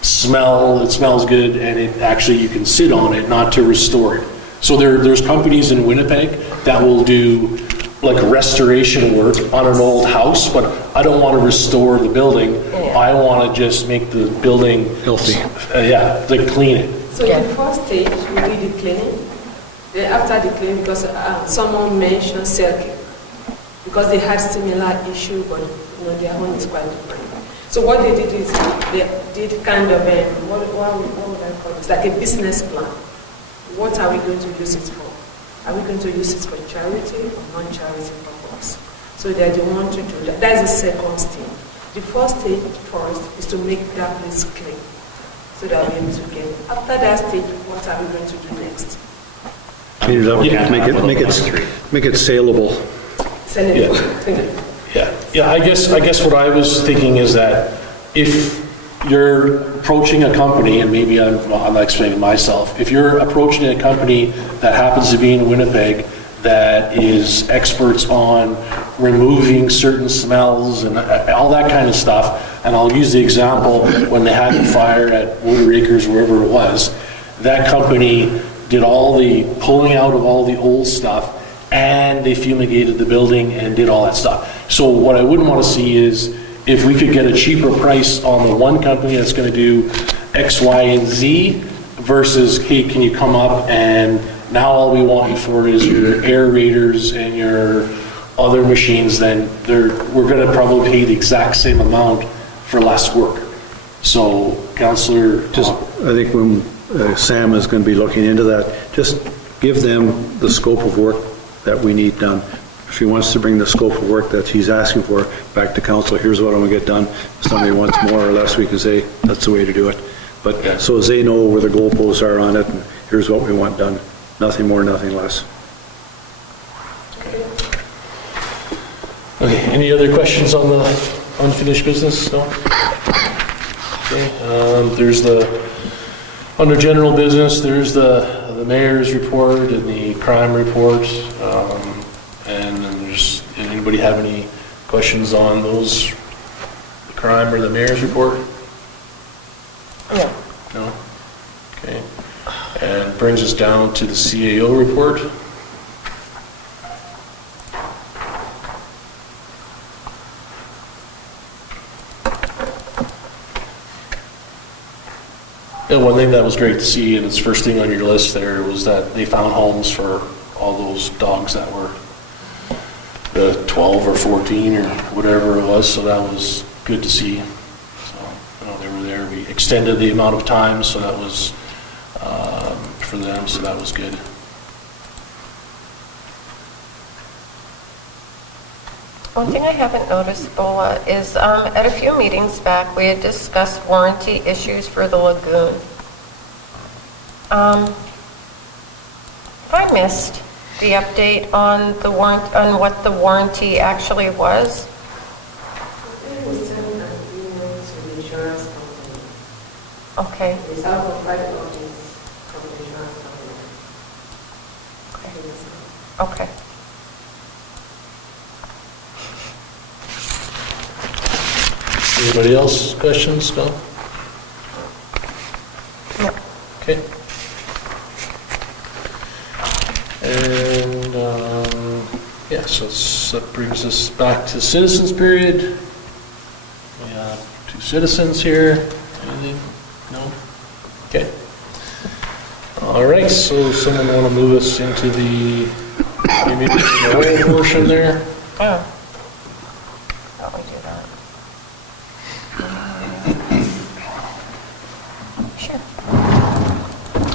smell, it smells good, and it actually, you can sit on it, not to restore it. So there's companies in Winnipeg that will do like restoration work on an old house, but I don't want to restore the building. I want to just make the building Healthy. Like clean it. So in the first stage, we did the cleaning. Then after the cleaning, because someone mentioned circuit, because they had similar issue, but you know, their own is quite different. So what they did is they did kind of what would I call this? Like a business plan. What are we going to use it for? Are we going to use it for charity or non-charity purpose? So they're the one to do that. That's the second stage. The first stage first is to make that place clean, so that we're able to get it. After that stage, what are we going to do next? Clean it up, make it saleable. Send it. Yeah. I guess what I was thinking is that if you're approaching a company, and maybe I'm explaining myself, if you're approaching a company that happens to be in Winnipeg that is experts on removing certain smells and all that kind of stuff, and I'll use the example when they had the fire at Water Acres, wherever it was, that company did all the pulling out of all the old stuff, and they fumigated the building and did all that stuff. So what I wouldn't want to see is if we could get a cheaper price on the one company that's going to do X, Y, and Z versus, hey, can you come up and now all we want you for is your aerators and your other machines, then we're going to probably pay the exact same amount for less work. So, Councillor... I think when Sam is going to be looking into that, just give them the scope of work that we need done. If he wants to bring the scope of work that he's asking for back to council, here's what I'm going to get done. If somebody wants more or less, we can say that's the way to do it. But so as they know where the goalposts are on it, and here's what we want done. Nothing more, nothing less. Okay, any other questions on the unfinished business? No? Okay, there's under general business, there's the mayor's report and the crime report. And then anybody have any questions on those, the crime or the mayor's report? No. No? Okay. And brings us down to the CAO report. Yeah, one thing that was great to see, and it's first thing on your list there, was that they found homes for all those dogs that were the 12 or 14 or whatever it was, so that was good to see. So, they were there. We extended the amount of time, so that was for them, so that was good. One thing I haven't noticed, Bola, is at a few meetings back, we had discussed warranty issues for the lagoon. I missed the update on the warrant, on what the warranty actually was. It was sent an email to the insurance company. Okay. It's out of private office from the insurance company. Okay. Anybody else, questions, no? No. Okay. And, yeah, so that brings us back to citizens period. We have 2 citizens here. Anything? No? Okay. All right, so someone want to move us into the community portion there? Oh. Thought we do that. Sure.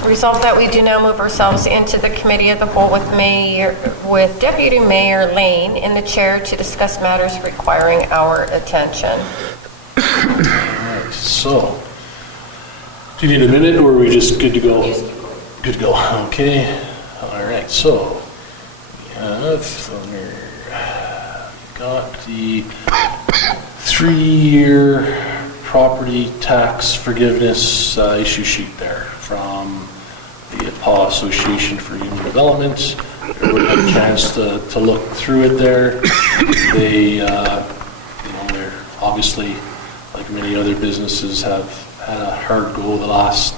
Resolve that we do now move ourselves into the committee of the whole with Deputy Mayor Lane in the chair to discuss matters requiring our attention. All right, so, do you need a minute or are we just good to go? Good to go, okay. All right, so, we have, got the 3-year property tax forgiveness issue sheet there from the Paw Association for Human Development. Everybody had a chance to look through it there. They, they're obviously, like many other businesses, have had a hard go the last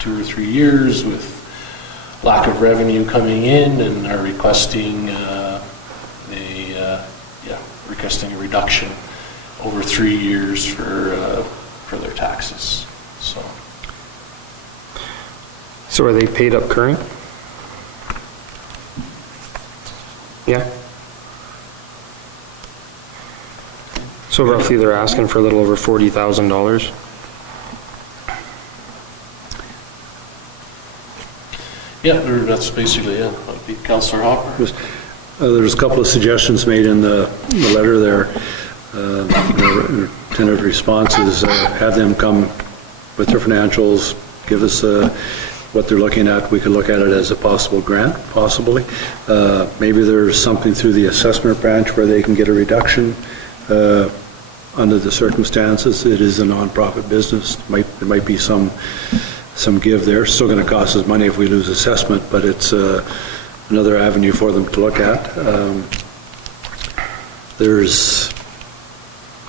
2 or 3 years with lack of revenue coming in, and are requesting requesting a reduction over 3 years for their taxes. So are they paid up current? Yeah. So roughly they're asking for a little over $40,000. Yeah, that's basically it. That'd be Councillor Hopper. There's a couple of suggestions made in the letter there. The tentative responses, have them come with their financials, give us what they're looking at. We could look at it as a possible grant, possibly. Maybe there's something through the assessment branch where they can get a reduction under the circumstances. It is a non-profit business. There might be some give there. It's still going to cost us money if we lose assessment, but it's another avenue for them to look at. There's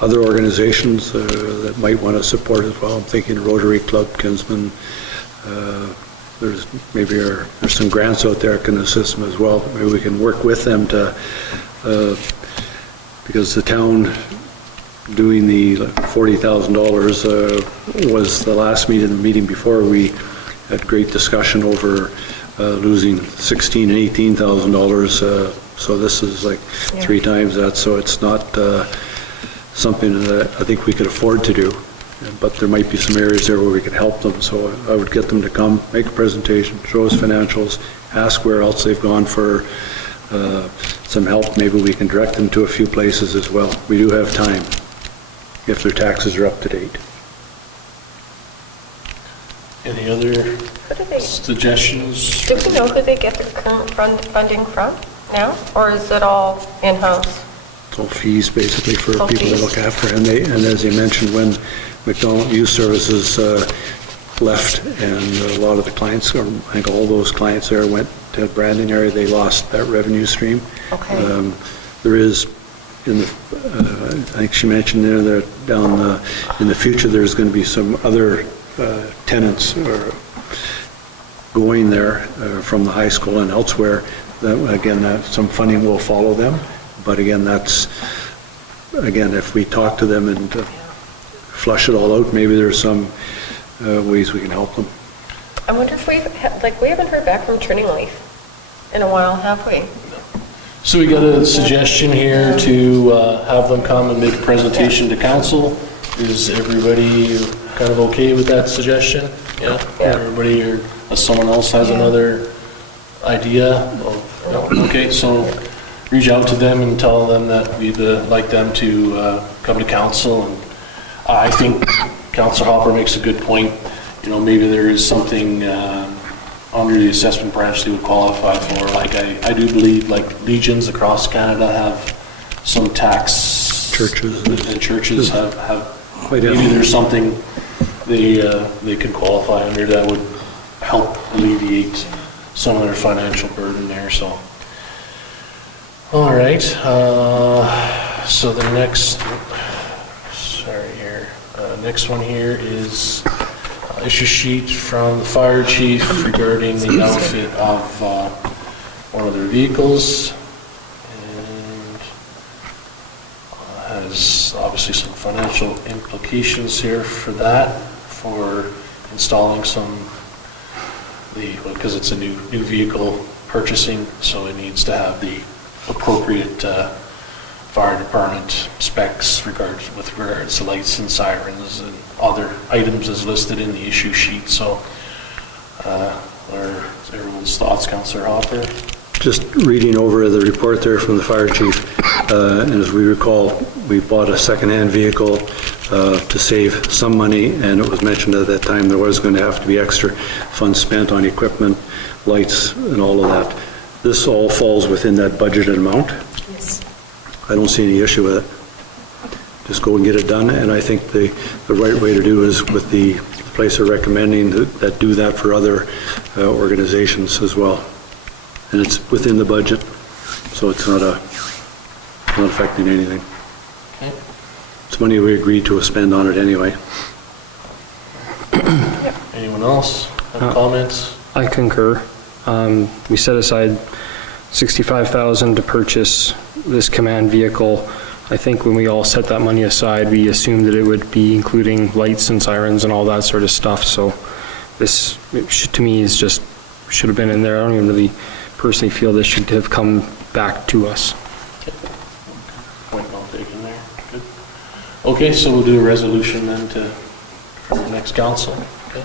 other organizations that might want to support as well. I'm thinking Rotary Club, Kinsman. There's some grants out there that can assist them as well. Maybe we can work with them to, because the town doing the $40,000 was the last meeting, the meeting before we had great discussion over losing $16,000 and $18,000. So this is like 3 times that. So it's not something that I think we could afford to do. But there might be some areas there where we could help them. So I would get them to come, make a presentation, show us financials, ask where else they've gone for some help. Maybe we can direct them to a few places as well. We do have time if their taxes are up to date. Any other suggestions? Do we know who they get their current funding from now, or is it all in-house? It's all fees basically for All people fees. to look after. And as you mentioned, when McDonald Youth Services left, and a lot of the clients, or I think all those clients there went to Brandon area, they lost that revenue stream. Okay. There is, I think she mentioned there that down in the future there's going to be some other tenants going there from the high school and elsewhere. That some funding will follow them, but again, if we talk to them and flush it all out, maybe there's some ways we can help them. I wonder if we haven't heard back from Turning Leaf in a while, have we? So we got a suggestion here to have them come and make a presentation to council. Is everybody kind of okay with that suggestion? Yeah? Everybody, or someone else has another idea? No? Okay, so reach out to them and tell them that we'd like them to come to council. And I think Councillor Hopper makes a good point. Maybe there is something under the assessment branch they would qualify for. Like I do believe like Legions across Canada have some tax. Churches. And churches have Quite a- maybe there's something they could qualify under that would help alleviate some of their financial burden there, so. All right, so the next, next one here is issue sheet from the fire chief regarding the outfit of one of their vehicles. And has obviously some financial implications here for that, for installing because it's a new vehicle purchasing, so it needs to have the appropriate fire department specs with regards to lights and sirens and other items as listed in the issue sheet. So what are everyone's thoughts, Councillor Hopper? Just reading over the report there from the fire chief, and as we recall, we bought a second-hand vehicle to save some money, and it was mentioned at that time there was going to have to be extra funds spent on equipment, lights, and all of that. This all falls within that budgeted amount. Yes. I don't see any issue with it. Just go and get it done, and I think the right way to do is with the place are recommending that do that for other organizations as well. And it's within the budget, so it's not affecting anything. Okay. It's money we agreed to spend on it anyway. Anyone else have comments? I concur. We set aside $65,000 to purchase this command vehicle. I think when we all set that money aside, we assumed that it would be including lights and sirens and all that sort of stuff. So this, to me, is just should have been in there. I don't even really personally feel this should have come back to us. Point well taken there. Good. Okay, so we'll do a resolution then for the next council. Okay.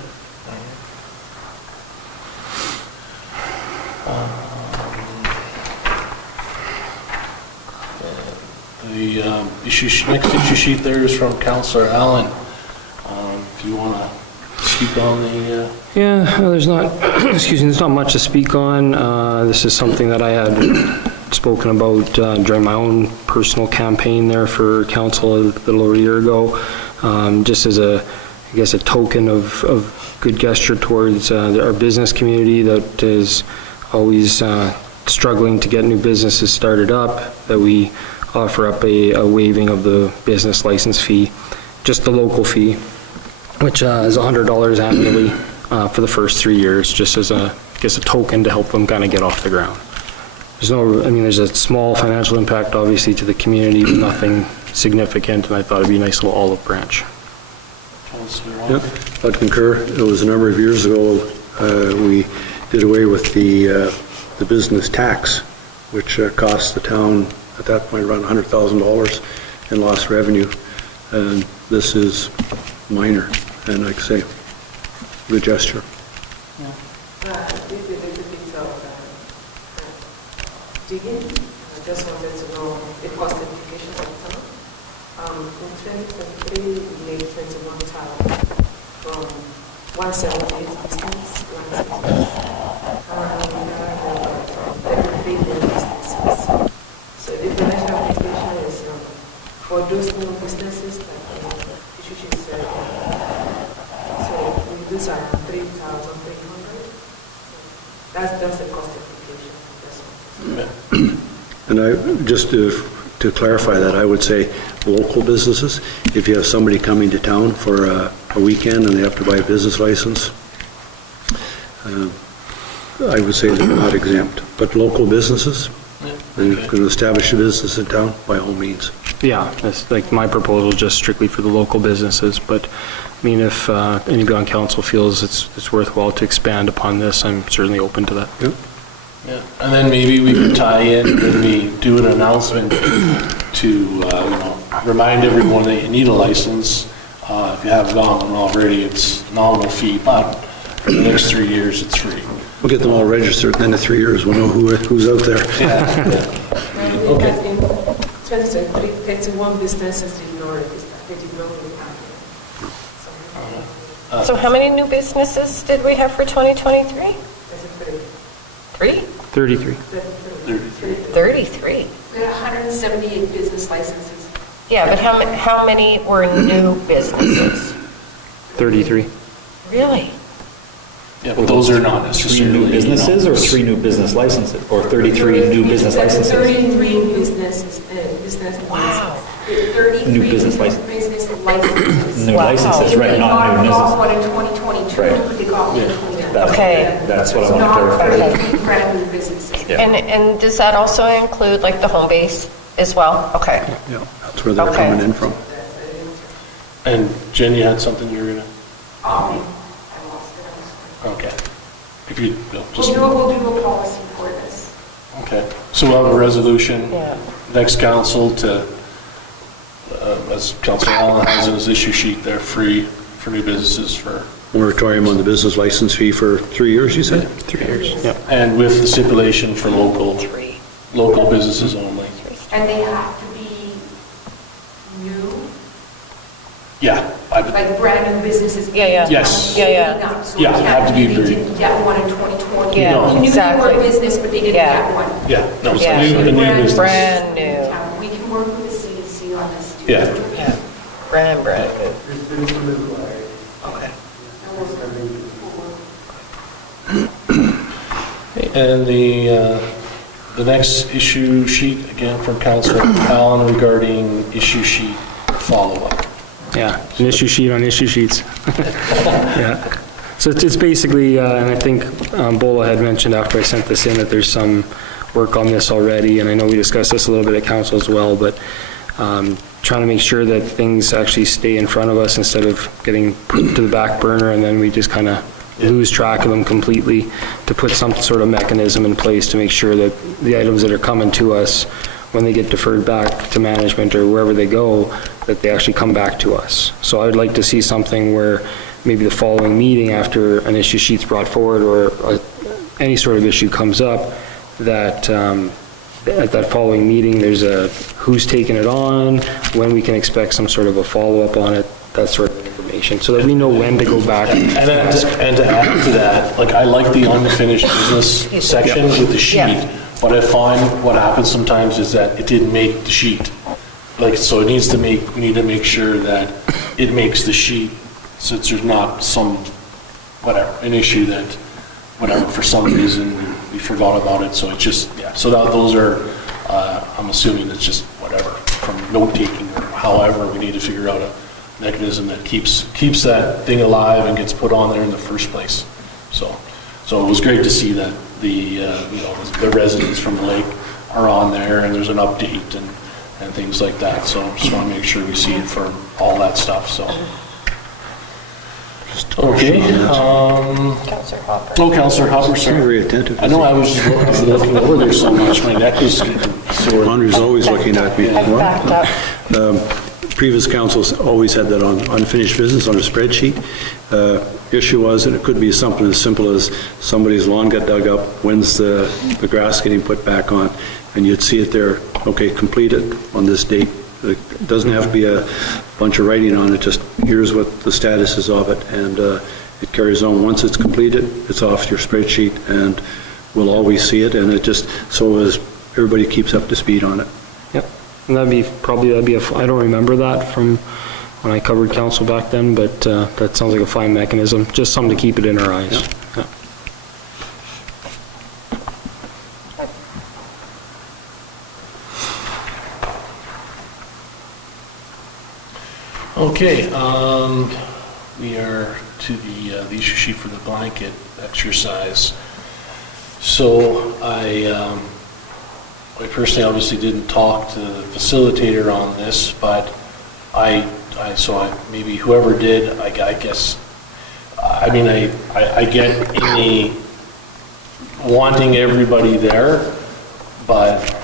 The next issue sheet there is from Councillor Allen. If you want to speak on the... Yeah, well, there's not, excuse me, there's not much to speak on. This is something that I had spoken about during my own personal campaign there for council a little over a year ago. Just as I guess a token of good gesture towards our business community that is always struggling to get new businesses started up, that we offer up a waiving of the business license fee, just the local fee, which is $100 annually for the first 3 years, just as I guess a token to help them kind of get off the ground. There's a small financial impact obviously to the community, but nothing significant, and I thought it'd be a nice little olive branch. Yep, I'd concur. It was a number of years ago we did away with the business tax, which cost the town at that point around $100,000 in lost revenue, and this is minor, and like I say, good gesture. This is a little bit of digging. I just wanted to know the cost implication of the town. In 2023, we made 21 towers from 178 business to 178. And 33 new businesses. So the financial implication is for those new businesses that Ishishi said. So we lose around 3,300. That's the cost implication. And I just to clarify that, I would say local businesses, if you have somebody coming to town for a weekend and they have to buy a business license, I would say they're not exempt. But local businesses, they can establish a business in town, by all means. Yeah, that's like my proposal, just strictly for the local businesses, but I mean, if anybody on council feels it's worthwhile to expand upon this, I'm certainly open to that. Yep. Yeah, and then maybe we could tie in when we do an announcement to remind everyone that you need a license. If you haven't gotten one already, it's a nominal fee, but for the next 3 years, it's free. We'll get them all registered, and then in 3 years, we'll know who's out there. Yeah. Okay. In 2023, 31 businesses did not register. They did not really have it. So how many new businesses did we have for 2023? There's a 33. 33? We had 178 business licenses. Yeah, but how many were new businesses? 33. Really? Yeah, but those are not 3 necessarily. new businesses or 3 new business licenses? Or 33 new business licenses? 33 businesses, Wow. 33 New business license. business licenses. New Wow. licenses, right, not new They got business. one in 2022, Right. but they got one in 2023. Okay. That's what I want to Not clarify. 33 brand new businesses. Yeah. And does that also include like the home base as well? Okay. Yeah, that's where they're Okay. coming in from. And Jen, you had something you were gonna, I lost it. okay. If you, We'll just, do a policy for this. okay. So we'll have a resolution. Yeah. Next council to, as Councilor Allen has in his issue sheet, they're free for new businesses for, Moratorium on the business license fee for 3 years, you said? 3 years. Yep. and with the stipulation for local businesses only. And they have to be new, Yeah, I would, like brand new businesses. Yeah. Yes. Yeah. So Yeah, it have to be They very- didn't get one in 2020. Yeah, They knew they exactly. were a business, but they didn't Yeah. get one. yeah, no, it's Yeah. a new business. Brand new. We can work with the CDC on this too. Yeah. Yeah. Brand new. And the next issue sheet, again from Councilor Allen regarding issue sheet follow-up. Yeah, an issue sheet on issue sheets. Yeah. So it's basically, and I think Bola had mentioned after I sent this in that there's some work on this already, and I know we discussed this a little bit at council as well, but trying to make sure that things actually stay in front of us instead of getting put to the back burner and then we just kind of lose track of them completely, to put some sort of mechanism in place to make sure that the items that are coming to us, when they get deferred back to management or wherever they go, that they actually come back to us. So I would like to see something where maybe the following meeting after an issue sheet's brought forward or any sort of issue comes up, that at that following meeting, there's a who's taking it on, when we can expect some sort of a follow-up on it, that sort of information, so that we know when to go back. And to add to that, like, I like the unfinished business section with the sheet, Yeah. but I find what happens sometimes is that it didn't make the sheet. Like, so it needs to make, we need to make sure that it makes the sheet, since there's not some, whatever, an issue that, whatever, for some reason, we forgot about it, so it just, yeah, so that, those are, I'm assuming it's just whatever, from note-taking or however, we need to figure out a mechanism that keeps that thing alive and gets put on there in the first place. So it was great to see that the residents from the lake are on there and there's an update and things like that. So just want to make sure we see it for all that stuff, so. Okay. Counselor Hopper. Oh, Councilor Hopper, You're sorry. very attentive. I know, I was just looking over there so much, my neck was getting sore. Andre's always looking at me. I've backed up. Previous councils always had that on unfinished business on a spreadsheet. Issue was, and it could be something as simple as somebody's lawn got dug up, when's the grass getting put back on, and you'd see it there, okay, completed on this date. It doesn't have to be a bunch of writing on it, just here's what the status is of it, and it carries on. Once it's completed, it's off your spreadsheet, and we'll always see it, and it just, so as everybody keeps up to speed on it. Yep, and that'd be, I don't remember that from when I covered council back then, but that sounds like a fine mechanism, just something to keep it in our eyes. Yeah. Okay, we are to the issue sheet for the blanket exercise. So I personally obviously didn't talk to the facilitator on this, but maybe whoever did, I guess, I mean, I get in the wanting everybody there, but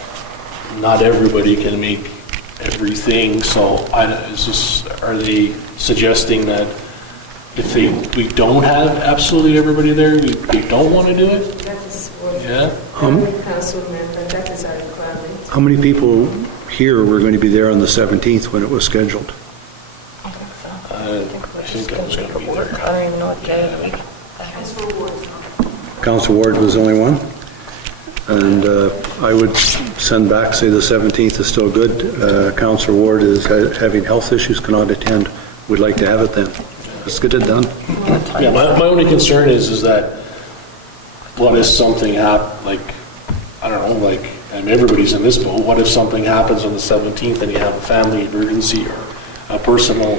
not everybody can make everything, so are they suggesting that if we don't have absolutely everybody there, they don't want to do it? That is what Yeah? every council member, that is our requirement. How many people here were going to be there on the 17th when it was scheduled? I think so. I think I was going to be I there. don't even know what day of the week that is. Councilor Ward. Council Ward was the only one? And I would send back, say the 17th is still good. Councillor Ward is having health issues, cannot attend. We'd like to have it then. Let's get it done. Yeah, my only concern is that what if something like, I don't know, like, and everybody's in this boat, what if something happens on the 17th and you have a family emergency or a personal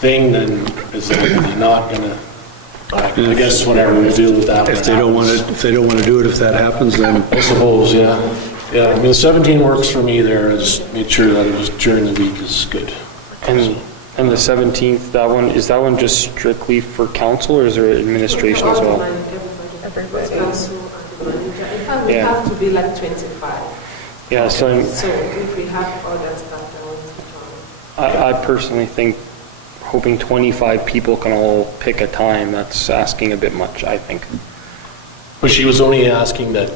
thing, then is everybody not gonna, I guess whatever, we'll deal with that. If they don't want to do it, if that happens, then I suppose, yeah. Yeah, I mean, the 17 works for me there, I just made sure that it was during the week is good. And the 17th, is that one just strictly for council, or is there administration as well? Everybody. Council and the manager. In fact, we Yeah. have to be like 25. Yeah, so if we have other stuff that wants to come. I personally think hoping 25 people can all pick a time, that's asking a bit much, I think. But she was only asking that,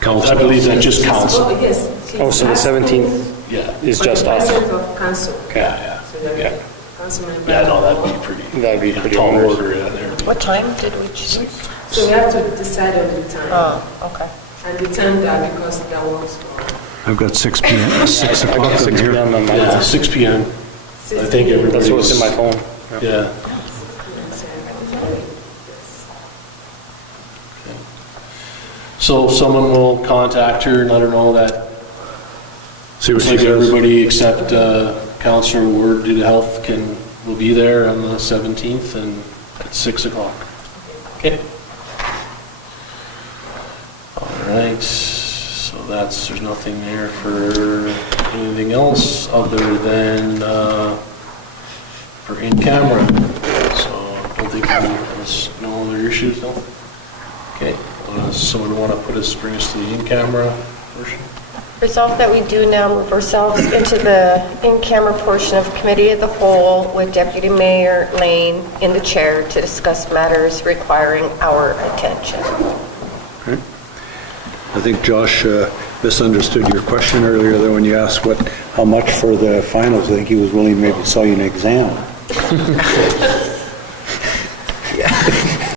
council. I believe that just council. Oh, yes. Oh, so the 17th Yeah. is just us? For the president of council. Yeah, So that yeah. councilman. Yeah, no, that'd be pretty. That'd be pretty tall onerous. order, yeah, there. What time did we choose? So we have to decide on the time. Oh, okay. And the time that, because that works for. I've got 6 p.m., 6 I got o'clock in 6 here. p.m. on my Yeah, 6 p.m. I think everybody's. That's what's in my phone. Yeah. So someone will contact her and let her know that See what looks she like says. everybody except Councillor Ward due to health will be there on the 17th and at 6 o'clock. Okay. All right, so there's nothing there for anything else other than for in camera. So I don't think there's no other issues, no? Okay, someone want to bring us to the in camera portion? Resolve that we do now move ourselves into the in-camera portion of Committee of the Whole with Deputy Mayor Lane in the chair to discuss matters requiring our attention. I think Josh misunderstood your question earlier there when you asked how much for the finals. I think he was willing to maybe sell you an exam.